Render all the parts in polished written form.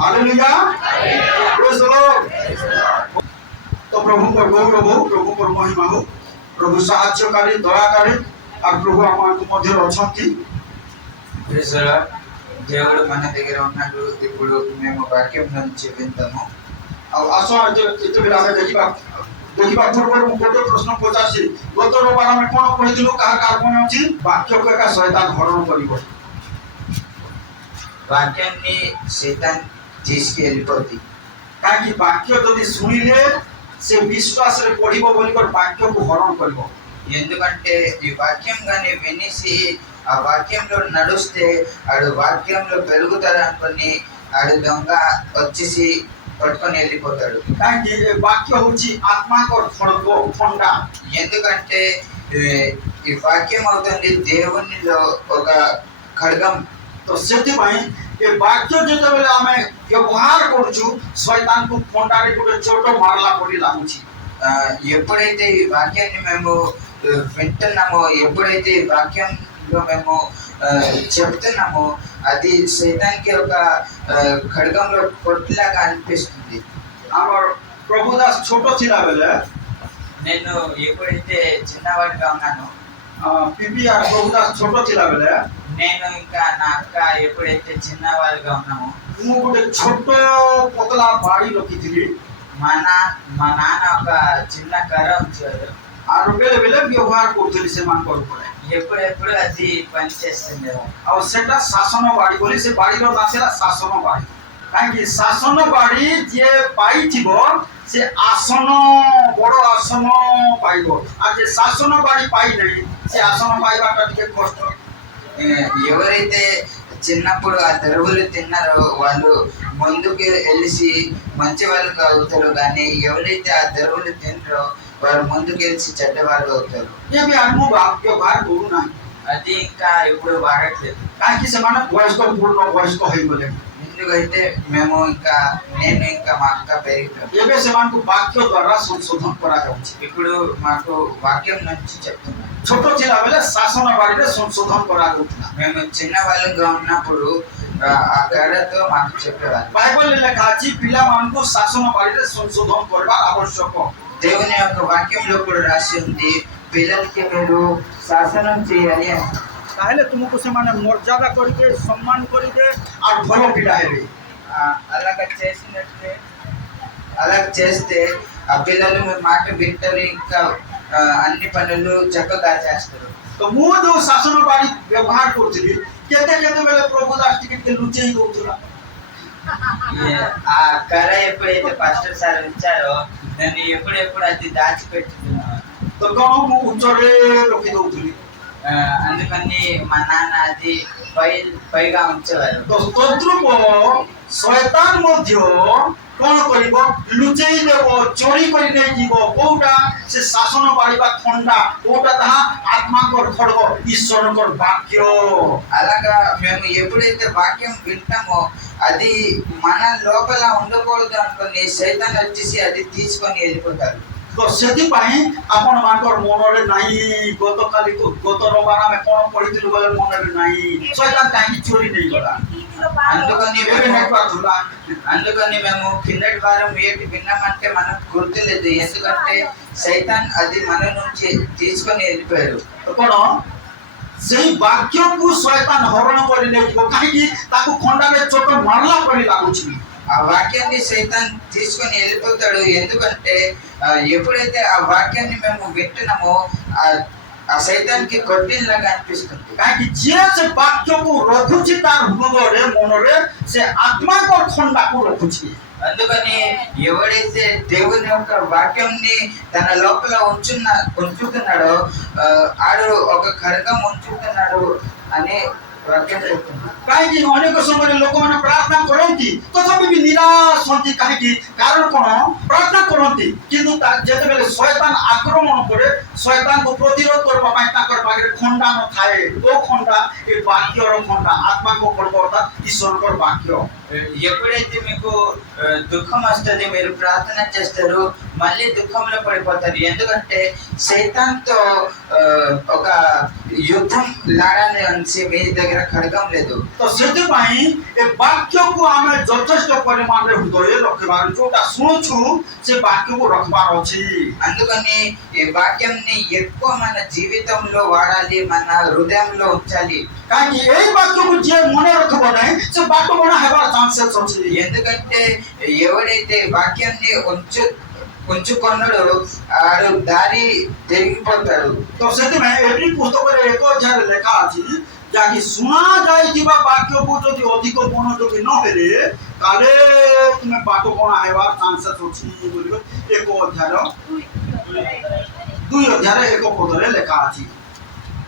Hallelujah, praise the Lord. तो प्रभु पर गौरव हो, प्रभु पर महिमा हो, प्रभु साहाय्यकारी दयाकारी और प्रभु आम मध्य अच्छा। Praise the Lord. దేవుడు మన దగ్గర ఉన్నాడు. ఇప్పుడు మేము వాక్యం నుంచి వింటాము. आस जिते आम देखा देखा पूर्व गोटे प्रश्न पचासी गत रविवार आम कौन पढ़ी कौन अच्छी वाक्य को एक शैतान हरण कर వాక్యాన్ని సైతాన్ తీసుకెళ్ళిపోతుంది. कहीं वाक्य जदि शुणिले से विश्वास पढ़ बोलिक वाक्य को हरण कर। ఎందుకంటే ఈ వాక్యం కానీ వినేసి ఆ వాక్యంలో నడుస్తే ఆడు వాక్యంలో పెరుగుతాడు అనుకుని ఆడు దొంగ వచ్చేసి పట్టుకొని వెళ్ళిపోతాడు. कहीं वाक्य हूँ आत्मा फंडा। ఎందుకంటే ఈ వాక్యం అవుతుంది దేవునిలో ఒక ఖడ్గం. तो से ये वाक्य जो आम व्यवहार करतान को फंडा गोटे चोट मारला पड़ी लगुच। ఎప్పుడైతే ఈ వాక్యాన్ని మేము వింటున్నామో, ఎప్పుడైతే ఈ వాక్యంలో మేము చెప్తున్నామో అది సైతానికి ఒక ఖడ్గంలో కొట్లాగా అనిపిస్తుంది. प्रभुदास छोटो थिला बेले నేను ఎప్పుడైతే చిన్నవాడిగా ఉన్నానో पीपीआर प्रभुदास छोटो थिला बेले నేను ఇంకా నా అక్క ఎప్పుడైతే చిన్నవాడిగా ఉన్నామో गोटे छोट पतला बाड़ी रखी మా నాన్న ఒక చిన్న కర్ర ఉంచారు. और बेले बेले व्यवहार करुली से ఎప్పుడెప్పుడు అది పనిచేస్తుంది. और सेटा शासन बाड़ी बोली से बाड़ी रो नासेला शासन बाड़ी कहीं शासन बाड़ी जे पाई से आसन बड़ आसन पाइब और जे शासन बाड़ी पाई नहीं से आसन पाइबाटा टिके कष्ट। ఎవరైతే చిన్నప్పుడు ఆ తెరువులు తిన్నారో వాళ్ళు ముందుకు వెళ్ళి మంచి వాళ్ళు అవుతారు, కానీ ఎవరైతే ఆ తెరువులు తిన్నారో వారు ముందుకు వెళ్ళి చెడ్డవాళ్ళు అవుతారు. ये भी अनुभव व्यवहार करू ना అది ఇంకా ఇప్పుడు వాడట్లేదు. कहीं से माने वयस्क पूर्ण वयस्क हो गले ఎందుకైతే మేము ఇంకా నేను ఇంకా మా అక్క పెరిగిపోయాం. एबे से मान को वाक्य द्वारा संशोधन करा जाउछि। ఇప్పుడు మాకు వాక్యం నుంచి చెప్తున్నాం. छोटो थिला बेले शासन बाड़ी रे संशोधन करा जाउछि। మేము చిన్నవాళ్ళుగా ఉన్నప్పుడు ఆ కర్రతో మాకు చెప్పేవారు. बाइबल लेखा अछि पिला मान को शासन बाड़ी रे संशोधन करबा आवश्यक। దేవుని యొక్క వాక్యంలో కూడా రాసి ఉంది, పిల్లలకి మీరు శాసనం చేయాలి అని. ताहले तुमको से माने मर्यादा करके सम्मान करके और भलो पिला हेबे। అలా చేస్తే ఆ పిల్లలు మీ మాట వింటారు, ఇంకా అన్ని పనులు చక్కగా చేస్తారు. तो मु जो शासन बाड़ी व्यवहार करथि केते केते बेले प्रभु दास टिकट के लुचे ही होतला। ఆ కర్ర ఎప్పుడైతే పాస్టర్ సార్ ఇచ్చారో దాన్ని ఎప్పుడెప్పుడు అది దాచిపెట్టుకున్నాను. तो कौन मु उच्चरे रखि दउथली అందుకని మా నాన్న అది పైగా ఉంచేవారు. तो तद्रुप शैतान मध्य कौन करिबो लुचेई देबो चोरी करि नै जीवो कोटा से शासन बाड़ीबा खंडा कोटा तहा आत्मा को खड़गो ईश्वर को वाक्य। అలాగా మేము ఎప్పుడైతే వాక్యం వింటామో అది మన లోపల ఉండకూడదు అనుకుని సైతాన్ వచ్చేసి అది తీసుకొని వెళ్ళిపోతారు. तो सेति पई आपण मानकर मन रे नाही गत काली तो गत रविवार में कोन पढिथिलु बोले मन रे नाही शैतान काहे चोरी नहीं गला। అందుకని మేము కిందటి వారం ఏంటి విన్నామంటే మనకు గుర్తులేదు, ఎందుకంటే సైతాన్ అది మన నుంచి తీసుకొని వెళ్ళిపోయారు. कोन सेही वाक्य को शैतान हरण करि नै कहीं ताको खंडा में चोट मारला पड़ी लागुछि। ఆ వాక్యాన్ని సైతాన్ తీసుకొని వెళ్ళిపోతాడు. ఎందుకంటే ఎప్పుడైతే ఆ వాక్యాన్ని మేము వింటున్నామో ఆ సైతాన్కి కొట్టినలాగా అనిపిస్తుంది. कहीं जे से वाक्य को रखुछि तार हृदय रे मन रे से आत्मा को खंडा को रखुछि। అందుకని ఎవడైతే దేవుని యొక్క వాక్యాన్ని తన లోపల ఉంచుతున్నాడో ఆడు ఒక ఖడ్గం ఉంచుతున్నాడు అని वाक्य कहीं अनेक समय लोक मैंने प्रार्थना करती तथापि भी निराश ଆସନ୍ତି କାହିଁକି କାରଣ କ'ଣ ପ୍ରାର୍ଥନା କରନ୍ତି କିନ୍ତୁ ଯେତେବେଳେ ଶୟତାନ ଆକ୍ରମଣ କରେ ଶୟତାନକୁ ପ୍ରତିରୋଧ କରିବା ପାଇଁ ତାଙ୍କର ପାଖରେ ଖଣ୍ଡା ନଥାଏ ଓ ଖଣ୍ଡା ଏ ବାକ୍ୟର ଖଣ୍ଡା ఆత్మకు కొడుకోవడం ఈశ్వరుడు వాక్యం ఎప్పుడైతే మీకు దుఃఖం వస్తుంది మీరు ప్రార్థన చేస్తారు మళ్ళీ దుఃఖంలో పడిపోతారు ఎందుకంటే సైతాన్తో ఒక యుద్ధం లాడాలి అనేసి మీ దగ్గర ఖడ్గం లేదు ତ ସେଥିପାଇଁ ଏ ବାକ୍ୟକୁ ଆମେ ଯଥେଷ୍ଟ ପରିମାଣରେ ହୃଦୟରେ ରଖିବାର ଯୋଉଟା ଶୁଣୁଛୁ ସେ ବାକ୍ୟକୁ ରଖିବାର ଅଛି అందుకని ఈ వాక్యంని ఎక్కువ మన జీవితంలో వాడాలి మన హృదయంలో ఉంచాలి କାହିଁକି ଏଇ ବାକ୍ୟକୁ ଯିଏ ମନେ ରଖିବ ନାହିଁ ସେ ବାଟ ବଣା ହେବାର ଚାନ୍ସେସ୍ ଅଛି ఎందుకంటే ఎవరైతే వాక్యాన్ని ఉంచుకున్నాడో ఆడు దారి తిరిగిపోతాడు ତ ସେଥିପାଇଁ ଏଭଳି ପୁସ୍ତକରେ 1 ଅଧ୍ୟାୟରେ ଲେଖା ଅଛି ଯାହାକି ଶୁଣା ଯାଇଥିବା ବାକ୍ୟକୁ ଯଦି ଅଧିକ ମନୋଯୋଗୀ ନ ହେଲେ ତାହେଲେ ତୁମେ ବାଟ ବଣା ହେବାର ଚାନ୍ସେସ୍ ଅଛି ବୋଲି 1 ଅଧ୍ୟାୟର 2 ଅଧ୍ୟାୟରେ 1 ପଦରେ ଲେଖା ଅଛି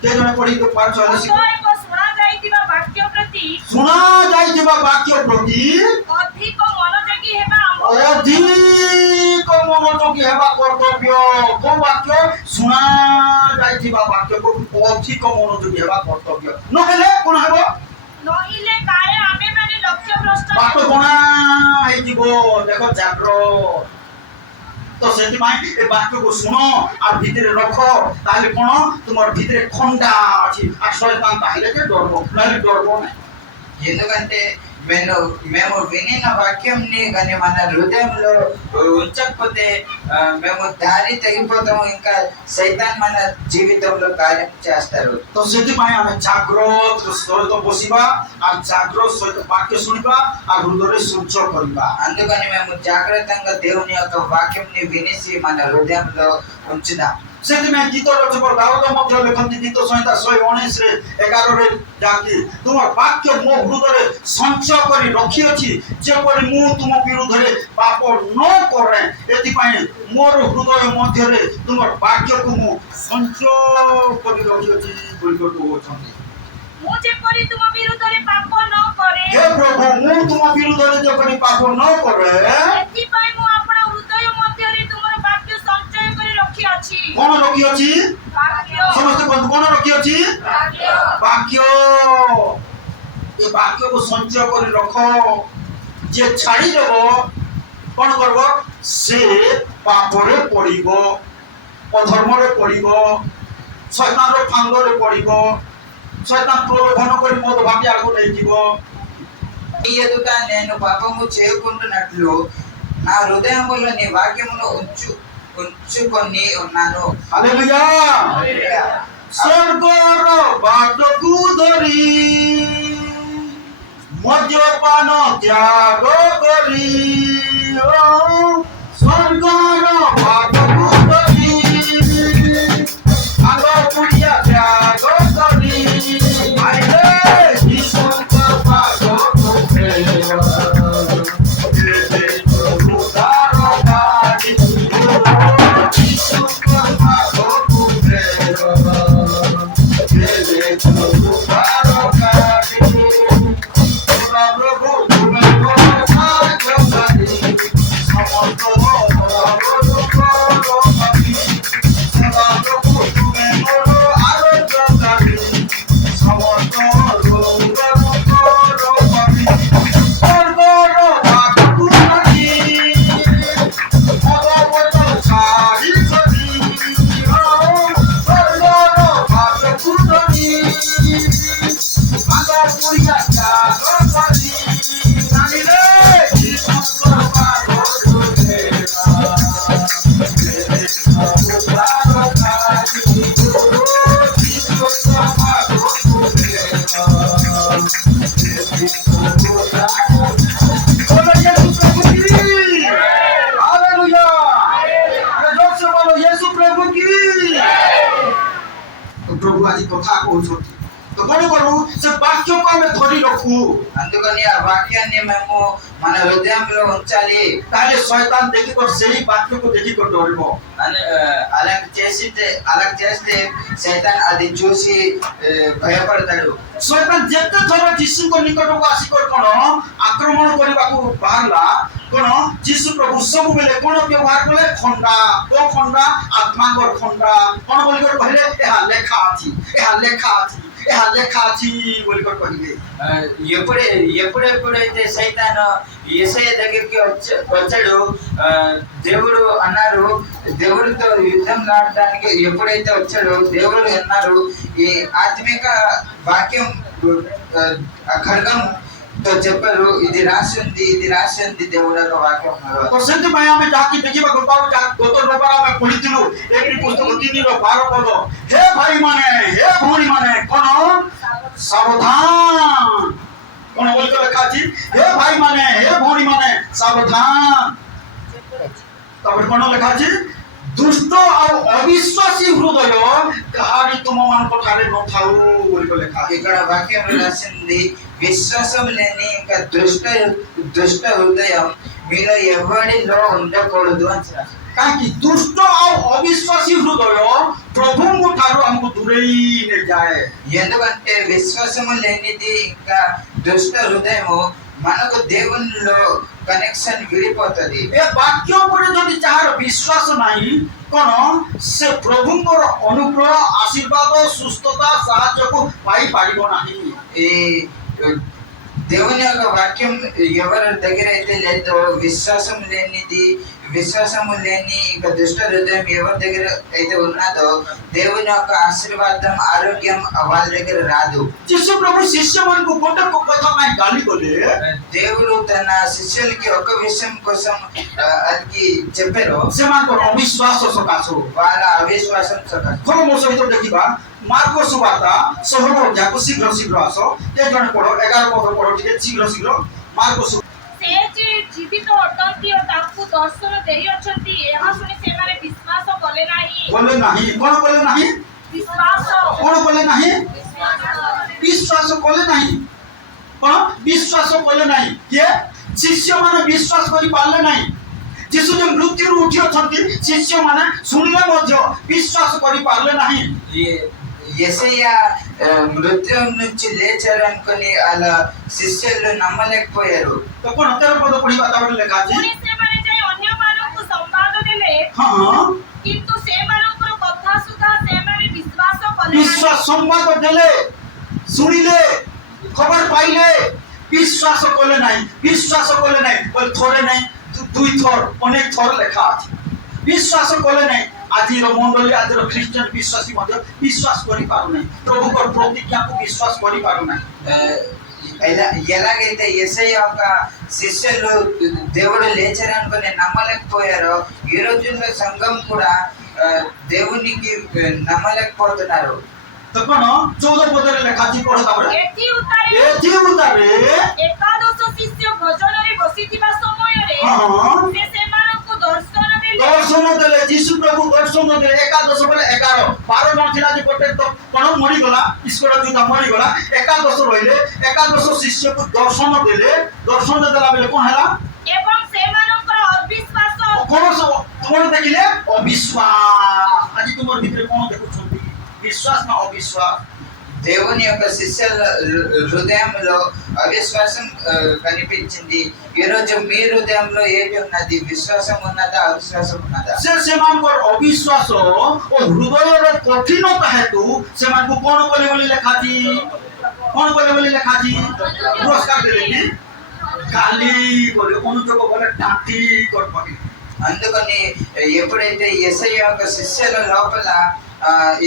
କେ ଜଣେ ପଢି ପାରୁଛ ଶୁଣା ଯାଇଥିବା ବାକ୍ୟ ପ୍ରତି ଅଧିକ ମନୋଯୋଗୀ ହେବା କର୍ତ୍ତବ୍ୟ କୋଉ ବାକ୍ୟ ଶୁଣା ଯାଇଥିବା ବାକ୍ୟକୁ ଅଧିକ ମନୋଯୋଗୀ ହେବା କର୍ତ୍ତବ୍ୟ ନହେଲେ କ'ଣ ହେବ ନହେଲେ କାଳେ ଆମେମାନେ ଲକ୍ଷ୍ୟ ଭ୍ରଷ୍ଟ ବାଟ ବଣା ହେଇଯିବ ଦେଖ ଜାଗ୍ର ତ ସେଥିପାଇଁ ଏ ବାକ୍ୟକୁ ଶୁଣ ଆଉ ଭିତରେ ରଖ ତାହେଲେ କ'ଣ ତୁମର ଭିତରେ ଖଣ୍ଡା ଅଛି ଆଉ ଶୟତାନ ତାହେଲେ ଯେ ଡରବ ନହେଲେ ଡରବ ନାହିଁ ఎందుకంటే మేము వినిన వాక్యంని కానీ మన హృదయంలో ఉంచకపోతే మేము దారి తగ్గిపోతాము ఇంకా సైతాన్ మన జీవితంలో కార్యం చేస్తారు ତ ସେଥିପାଇଁ ଆମେ ଜାଗ୍ରତ ସହିତ ବସିବା ଆଉ ଜାଗ୍ରତ ସହିତ ବାକ୍ୟ ଶୁଣିବା ଆଉ ହୃଦୟରେ ସଞ୍ଚୟ କରିବା అందుకని మేము జాగ్రత్తగా దేవుని యొక్క వాక్యంని వినేసి మన హృదయంలో ఉంచుదాం ସେଥିପାଇଁ ଗୀତ ରଚକ ଦାଉଦ ମଧ୍ୟ ଲେଖନ୍ତି ଗୀତ ସଂହିତା 119 ରେ 11 ରେ ଯାହାକି ତୁମ ବାକ୍ୟ ମୋ ହୃଦୟରେ ସଞ୍ଚୟ କରି ରଖିଅଛି ଯେପରି ମୁଁ ତୁମ ବିରୁଦ୍ଧରେ ପାପ ନ କରେ ଏଥିପାଇଁ ମୋର ହୃଦୟ ମଧ୍ୟରେ ତୁମ ବାକ୍ୟକୁ ମୁଁ ସଞ୍ଚୟ କରି ରଖିଅଛି ବୋଲି କହୁଛନ୍ତି ମୁଁ ଯେପରି ତୁମ ବିରୁଦ୍ଧରେ ପାପ ନ କରେ ହେ ପ୍ରଭୁ ମୁଁ ତୁମ ବିରୁଦ୍ଧରେ ଯେପରି ପାପ ନ କରେ ଏଥିପାଇଁ ମୁଁ ଆପଣ ହୃଦୟ ମଧ୍ୟରେ ତୁମର ବାକ୍ୟ ସଞ୍ଚୟ କରି ରଖିଅଛି କ'ଣ ରଖିଅଛି ବାକ୍ୟ ସମସ୍ତେ କୁହନ୍ତୁ କ'ଣ ରଖିଅଛି ବାକ୍ୟ ଏ ବାକ୍ୟକୁ ସଞ୍ଚୟ କରି ରଖ ଯିଏ ଛାଡ଼ିଦେବ କ'ଣ କରିବ ସେ ପାପରେ ପଡ଼ିବ ଅଧର୍ମରେ ପଡ଼ିବ ଶୈତାନର ଫାନ୍ଦରେ ପଡ଼ିବ ଶୈତାନ ପ୍ରଲୋଭନ କରି ମଦ ଭାବି ଆଗକୁ ନେଇଯିବ నీ ఎదుట నేను పాపము చేయకుంటున్నట్లు నా హృదయములో నీ వాక్యమును ఉంచుకొని ఉన్నాను ହାଲେଲୁୟା ସ୍ୱର୍ଗର ବାଟକୁ ଧରି ମଦ୍ୟପାନ ତ୍ୟାଗ କରି ସ୍ୱର୍ଗର ବାଟକୁ ଧରି ଆଗ ପୁଡ଼ିଆ ତ୍ୟାଗ କରି ଆଇଲେ ଯୀଶୁଙ୍କ ପାଖକୁ ପ୍ରଭୁ ଆଜି କଥା କହୁଛନ୍ତି ତ କ'ଣ କରୁ ସେ ବାକ୍ୟକୁ ଆମେ ଧରି ରଖୁ అందుకని ఆ వాక్యాన్ని మేము మన హృదయంలో ఉంచాలి ତାହେଲେ ଶୈତାନ ଦେଖିକରି ସେହି ବାକ୍ୟକୁ ଦେଖିକରି ଡରିବ అలా చేస్తే సైతాన్ అది చూసి భయపడతాడు ଶୈତାନ ଯେତେ ଥର ଯୀଶୁଙ୍କ ନିକଟକୁ ଆସିକରି କ'ଣ ଆକ୍ରମଣ କରିବାକୁ ବାହାରିଲା କ'ଣ ଯୀଶୁ ପ୍ରଭୁ ସବୁବେଳେ କ'ଣ ବ୍ୟବହାର କଲେ ଖଣ୍ଡା କୋ ଖଣ୍ଡା ଆତ୍ମାଙ୍କର ଖଣ୍ଡା କ'ଣ ବୋଲିକରି କହିଲେ ଏହା ଲେଖା ଅଛି ଏହା ଲେଖା ଅଛି ଏହା ଲେଖା ଅଛି ବୋଲିକରି କହିଲେ ఎప్పుడైతే సైతాను యేసయ్య దగ్గరికి వచ్చాడు దేవుడు అన్నారు దేవుడితో యుద్ధం ఆడడానికి ఎప్పుడైతే వచ్చాడో దేవుడు అన్నారు ఈ ఆత్మిక వాక్యం ఖడ్గం తో చెప్పారు ఇది రాసి ఉంది దేవుడు యొక్క వాక్యం ତ ସେଥିପାଇଁ ଆମେ ଯାହାକି ଦେଖିବାକୁ ପାଉ ଗତ ରବିବାର ଆମେ ପଢିଥିଲୁ ଏକଟି ପୁସ୍ତକ 3:12 ପଦ ହେ ଭାଇମାନେ ହେ ଭଉଣୀମାନେ କ'ଣ ସାବଧାନ କ'ଣ ବୋଲି ଲେଖା ଅଛି ହେ ଭାଇମାନେ ହେ ଭଉଣୀମାନେ ସାବଧାନ ତାପରେ କ'ଣ ଲେଖା ଅଛି ଦୁଷ୍ଟ ଆଉ ଅବିଶ୍ୱାସୀ ହୃଦୟ କାହାରି ତୁମମାନଙ୍କ ଠାରେ ନଥାଉ ବୋଲି ଲେଖା ଅଛି ఇక్కడ వాక్యంలో రాసింది విశ్వాసం లేని ఇంకా దుష్ట హృదయం మీలో ఎవరిలో ఉండకూడదు అని రాసింది କାହିଁକି ଦୁଷ୍ଟ ଆଉ ଅବିଶ୍ୱାସୀ ହୃଦୟ ପ୍ରଭୁଙ୍କ ଠାରୁ ଆମକୁ ଦୂରେଇ ନେଇଯାଏ ఎందుకంటే విశ్వాసము లేనిది ఇంకా దుష్ట హృదయము మనకు దేవునిలో కనెక్షన్ విడిపోతుంది ଏ ବାକ୍ୟ ଉପରେ ଯଦି ଯାହାର ବିଶ୍ୱାସ ନାହିଁ କ'ଣ ସେ ପ୍ରଭୁଙ୍କର ଅନୁଗ୍ରହ ଆଶୀର୍ବାଦ ସୁସ୍ଥତା ସାହାଯ୍ୟକୁ ପାଇପାରିବ ନାହିଁ ఈ దేవుని యొక్క వాక్యం ఎవరి దగ్గర అయితే లేదో విశ్వాసము లేని ఇంకా దుష్ట హృదయం ఎవరి దగ్గర అయితే ఉన్నదో దేవుని యొక్క ఆశీర్వాదం ఆరోగ్యం వాళ్ళ దగ్గర రాదు ଯୀଶୁ ପ୍ରଭୁ ଶିଷ୍ୟମାନଙ୍କୁ ଗୋଟେ କଥା ପାଇଁ ଗାଳି କଲେ దేవుడు తన శిష్యులకి ఒక విషయం కోసం అది చెప్పారు ସେମାନଙ୍କର ଅବିଶ୍ୱାସ ସକାଶୁ వాళ్ళ అవిశ్వాసం సకాశం କ'ଣ ମୋ ସହିତ ଦେଖିବା ମାର୍କ ସୁବାର୍ତ୍ତା 16 ଅଧ୍ୟାୟକୁ ଶୀଘ୍ର ଆସ ଏ ଜଣେ ପଢ 11 ପଦ ପଢ ଟିକେ ଶୀଘ୍ର ମାର୍କ ସେ ଯେ ଜୀବିତ ଅଟନ୍ତି ଓ ତାଙ୍କୁ ଦର୍ଶନ ଦେଇଅଛନ୍ତି ଏହା ଶୁଣି ସେମାନେ ବିଶ୍ୱାସ କଲେ ନାହିଁ କଲେ ନାହିଁ କ'ଣ କଲେ ନାହିଁ ବିଶ୍ୱାସ କ'ଣ କଲେ ନାହିଁ ବିଶ୍ୱାସ କଲେ ନାହିଁ କ'ଣ ବିଶ୍ୱାସ କଲେ ନାହିଁ କିଏ ଶିଷ୍ୟମାନେ ବିଶ୍ୱାସ କରିପାରିଲେ ନାହିଁ ଯୀଶୁ ଯେ ମୃତ୍ୟୁରୁ ଉଠି ଅଛନ୍ତି ଶିଷ୍ୟମାନେ ଶୁଣିଲେ ମଧ୍ୟ ବିଶ୍ୱାସ କରିପାରିଲେ ନାହିଁ యేసయ్య మృత్యుం నుంచి లేచారు అనుకుని అలా శిష్యులు నమ్మలేకపోయారు ତ କ'ଣ 13 ପଦ ପଢିବା ତାପରେ ଲେଖା ଅଛି ପୁଣି ସେମାନେ ଯାଇ ଅନ୍ୟମାନଙ୍କୁ ସମ୍ବାଦ ଦେଲେ ହଁ କିନ୍ତୁ ସେମାନଙ୍କର କଥା ସୁଦ୍ଧା ସେମାନେ ବିଶ୍ୱାସ କଲେ ବିଶ୍ୱାସ ସମ୍ବାଦ ଦେଲେ ଶୁଣିଲେ ଖବର ପାଇଲେ ବିଶ୍ୱାସ କଲେ ନାହିଁ ବୋଲି ଥରେ ନାହିଁ ଦୁଇ ଥର ଅନେକ ଥର ଲେଖା ଅଛି ବିଶ୍ୱାସ କଲେ ନାହିଁ ଆଜିର ମଣ୍ଡଳୀ ଆଜିର ଖ୍ରୀଷ୍ଟିଆନ ବିଶ୍ୱାସୀ ମଧ୍ୟ ବିଶ୍ୱାସ କରିପାରୁନାହିଁ ପ୍ରଭୁଙ୍କର ପ୍ରତିଜ୍ଞାକୁ ବିଶ୍ୱାସ କରିପାରୁନାହିଁ ఎలాగైతే యేసయ్య యొక్క శిష్యులు దేవుడు లేచారు అనుకుని నమ్మలేకపోయారో ఈ రోజుల్లో సంఘం కూడా దేవునికి నమ్మలేకపోతున్నారు ତ କ'ଣ 14 ପଦରେ ଲେଖା ଅଛି ପଢ ତାପରେ ଏଥି ଉତ୍ତାରେ ଏକାଦଶ ଶିଷ୍ୟ ଭୋଜନରେ ବସିଥିବା ସମୟରେ ସେ ସେମାନଙ୍କୁ ଦର୍ଶନ ଦେଲେ ଯୀଶୁ ପ୍ରଭୁ ଦର୍ଶନ ଦେଲେ ଏକାଦଶ ବେଳେ 12 ଜଣ ଥିଲା ଯେ ଗୋଟେ ତ କ'ଣ ମରିଗଲା ଈଶ୍ୱର ଯୁଦ୍ଧ ମରିଗଲା ଏକାଦଶ ରହିଲେ ଏକାଦଶ ଶିଷ୍ୟକୁ ଦର୍ଶନ ଦେଲା ବେଳେ କ'ଣ ହେଲା ଏବଂ ସେମାନଙ୍କର ଅବିଶ୍ୱାସ କ'ଣ ଦେଖିଲେ ଅବିଶ୍ୱାସ ଆଜି ତୁମର ଭିତରେ କ'ଣ ଦେଖୁଛନ୍ତି విశ్వాస నా అవిశ్వాస దేవుని యొక్క శిష్యుల హృదయంలో అవిశ్వాసం కనిపించింది ఈ రోజు మీ హృదయంలో ఏంటి ఉన్నది విశ్వాసం ఉన్నదా అవిశ్వాసం ఉన్నదా ସେମାନଙ୍କର ଅବିଶ୍ୱାସ ଓ ହୃଦୟର କଠିନତା ହେତୁ ସେମାନଙ୍କୁ କ'ଣ କଲେ ବୋଲି ଲେଖାଛି ପୁରସ୍କାର ଦେଲେ କି ଗାଲି କଲେ ଅନୁଯୋଗ କଲେ ଡାକି କରି అందుకని ఎప్పుడైతే యేసయ్య యొక్క శిష్యుల లోపల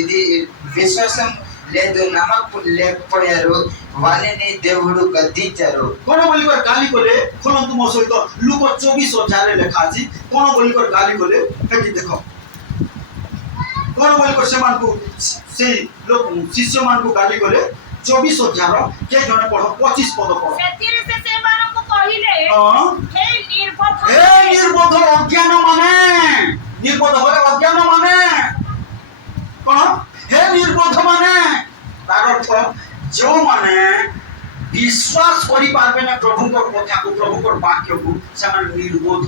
ఇది విశ్వాసం లేదు నమ్మకం లేకపోయారు వాళ్ళని దేవుడు గద్దించారు କ'ଣ ବୋଲିକରି ଗାଲି କଲେ ଖୋଲନ୍ତୁ ମୋ ସହିତ ଲୁକ 24 ଅଧ୍ୟାୟରେ ଲେଖା ଅଛି କ'ଣ ବୋଲିକରି ଗାଲି କଲେ ସେଠି ଦେଖ କ'ଣ ବୋଲିକରି ସେମାନଙ୍କୁ ସେଇ ଶିଷ୍ୟମାନଙ୍କୁ ଗାଲି କଲେ 24 ଅଧ୍ୟାୟର କିଏ ଜଣେ ପଢ 25 ପଦ ପଢ ସେଥିରେ ସେ ସେମାନଙ୍କୁ କହିଲେ ହେ ନିର୍ବୋଧ ଅଜ୍ଞାନ ମାନେ କ'ଣ ହେ ନିର୍ବୋଧ ମାନେ ତାର ଅର୍ଥ ଯେଉଁମାନେ ବିଶ୍ୱାସ କରିପାରିବେ ନା ପ୍ରଭୁଙ୍କର କଥାକୁ ପ୍ରଭୁଙ୍କର ବାକ୍ୟକୁ ସେମାନେ ନିର୍ବୋଧ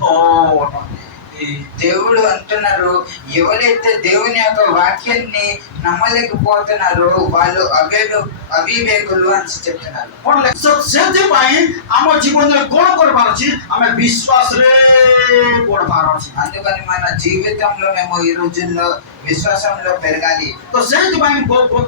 దేవుడు అంటున్నారు ఎవరైతే దేవుని యొక్క వాక్యాన్ని నమ్మలేకపోతున్నారు, వాళ్ళు అవివేకులు అని చెప్తున్నారు. ସେଥିପାଇଁ ଆମ ଜୀବନରେ କଣ କରିବାର ଅଛି? ଆମେ ବିଶ୍ୱାସରେ ବଢବାର ଅଛି। అందుకని మన జీవితంలో మేము ఈ రోజుల్లో విశ్వాసంలో పెరగాలి। ତ ସେଇଥିପାଇଁ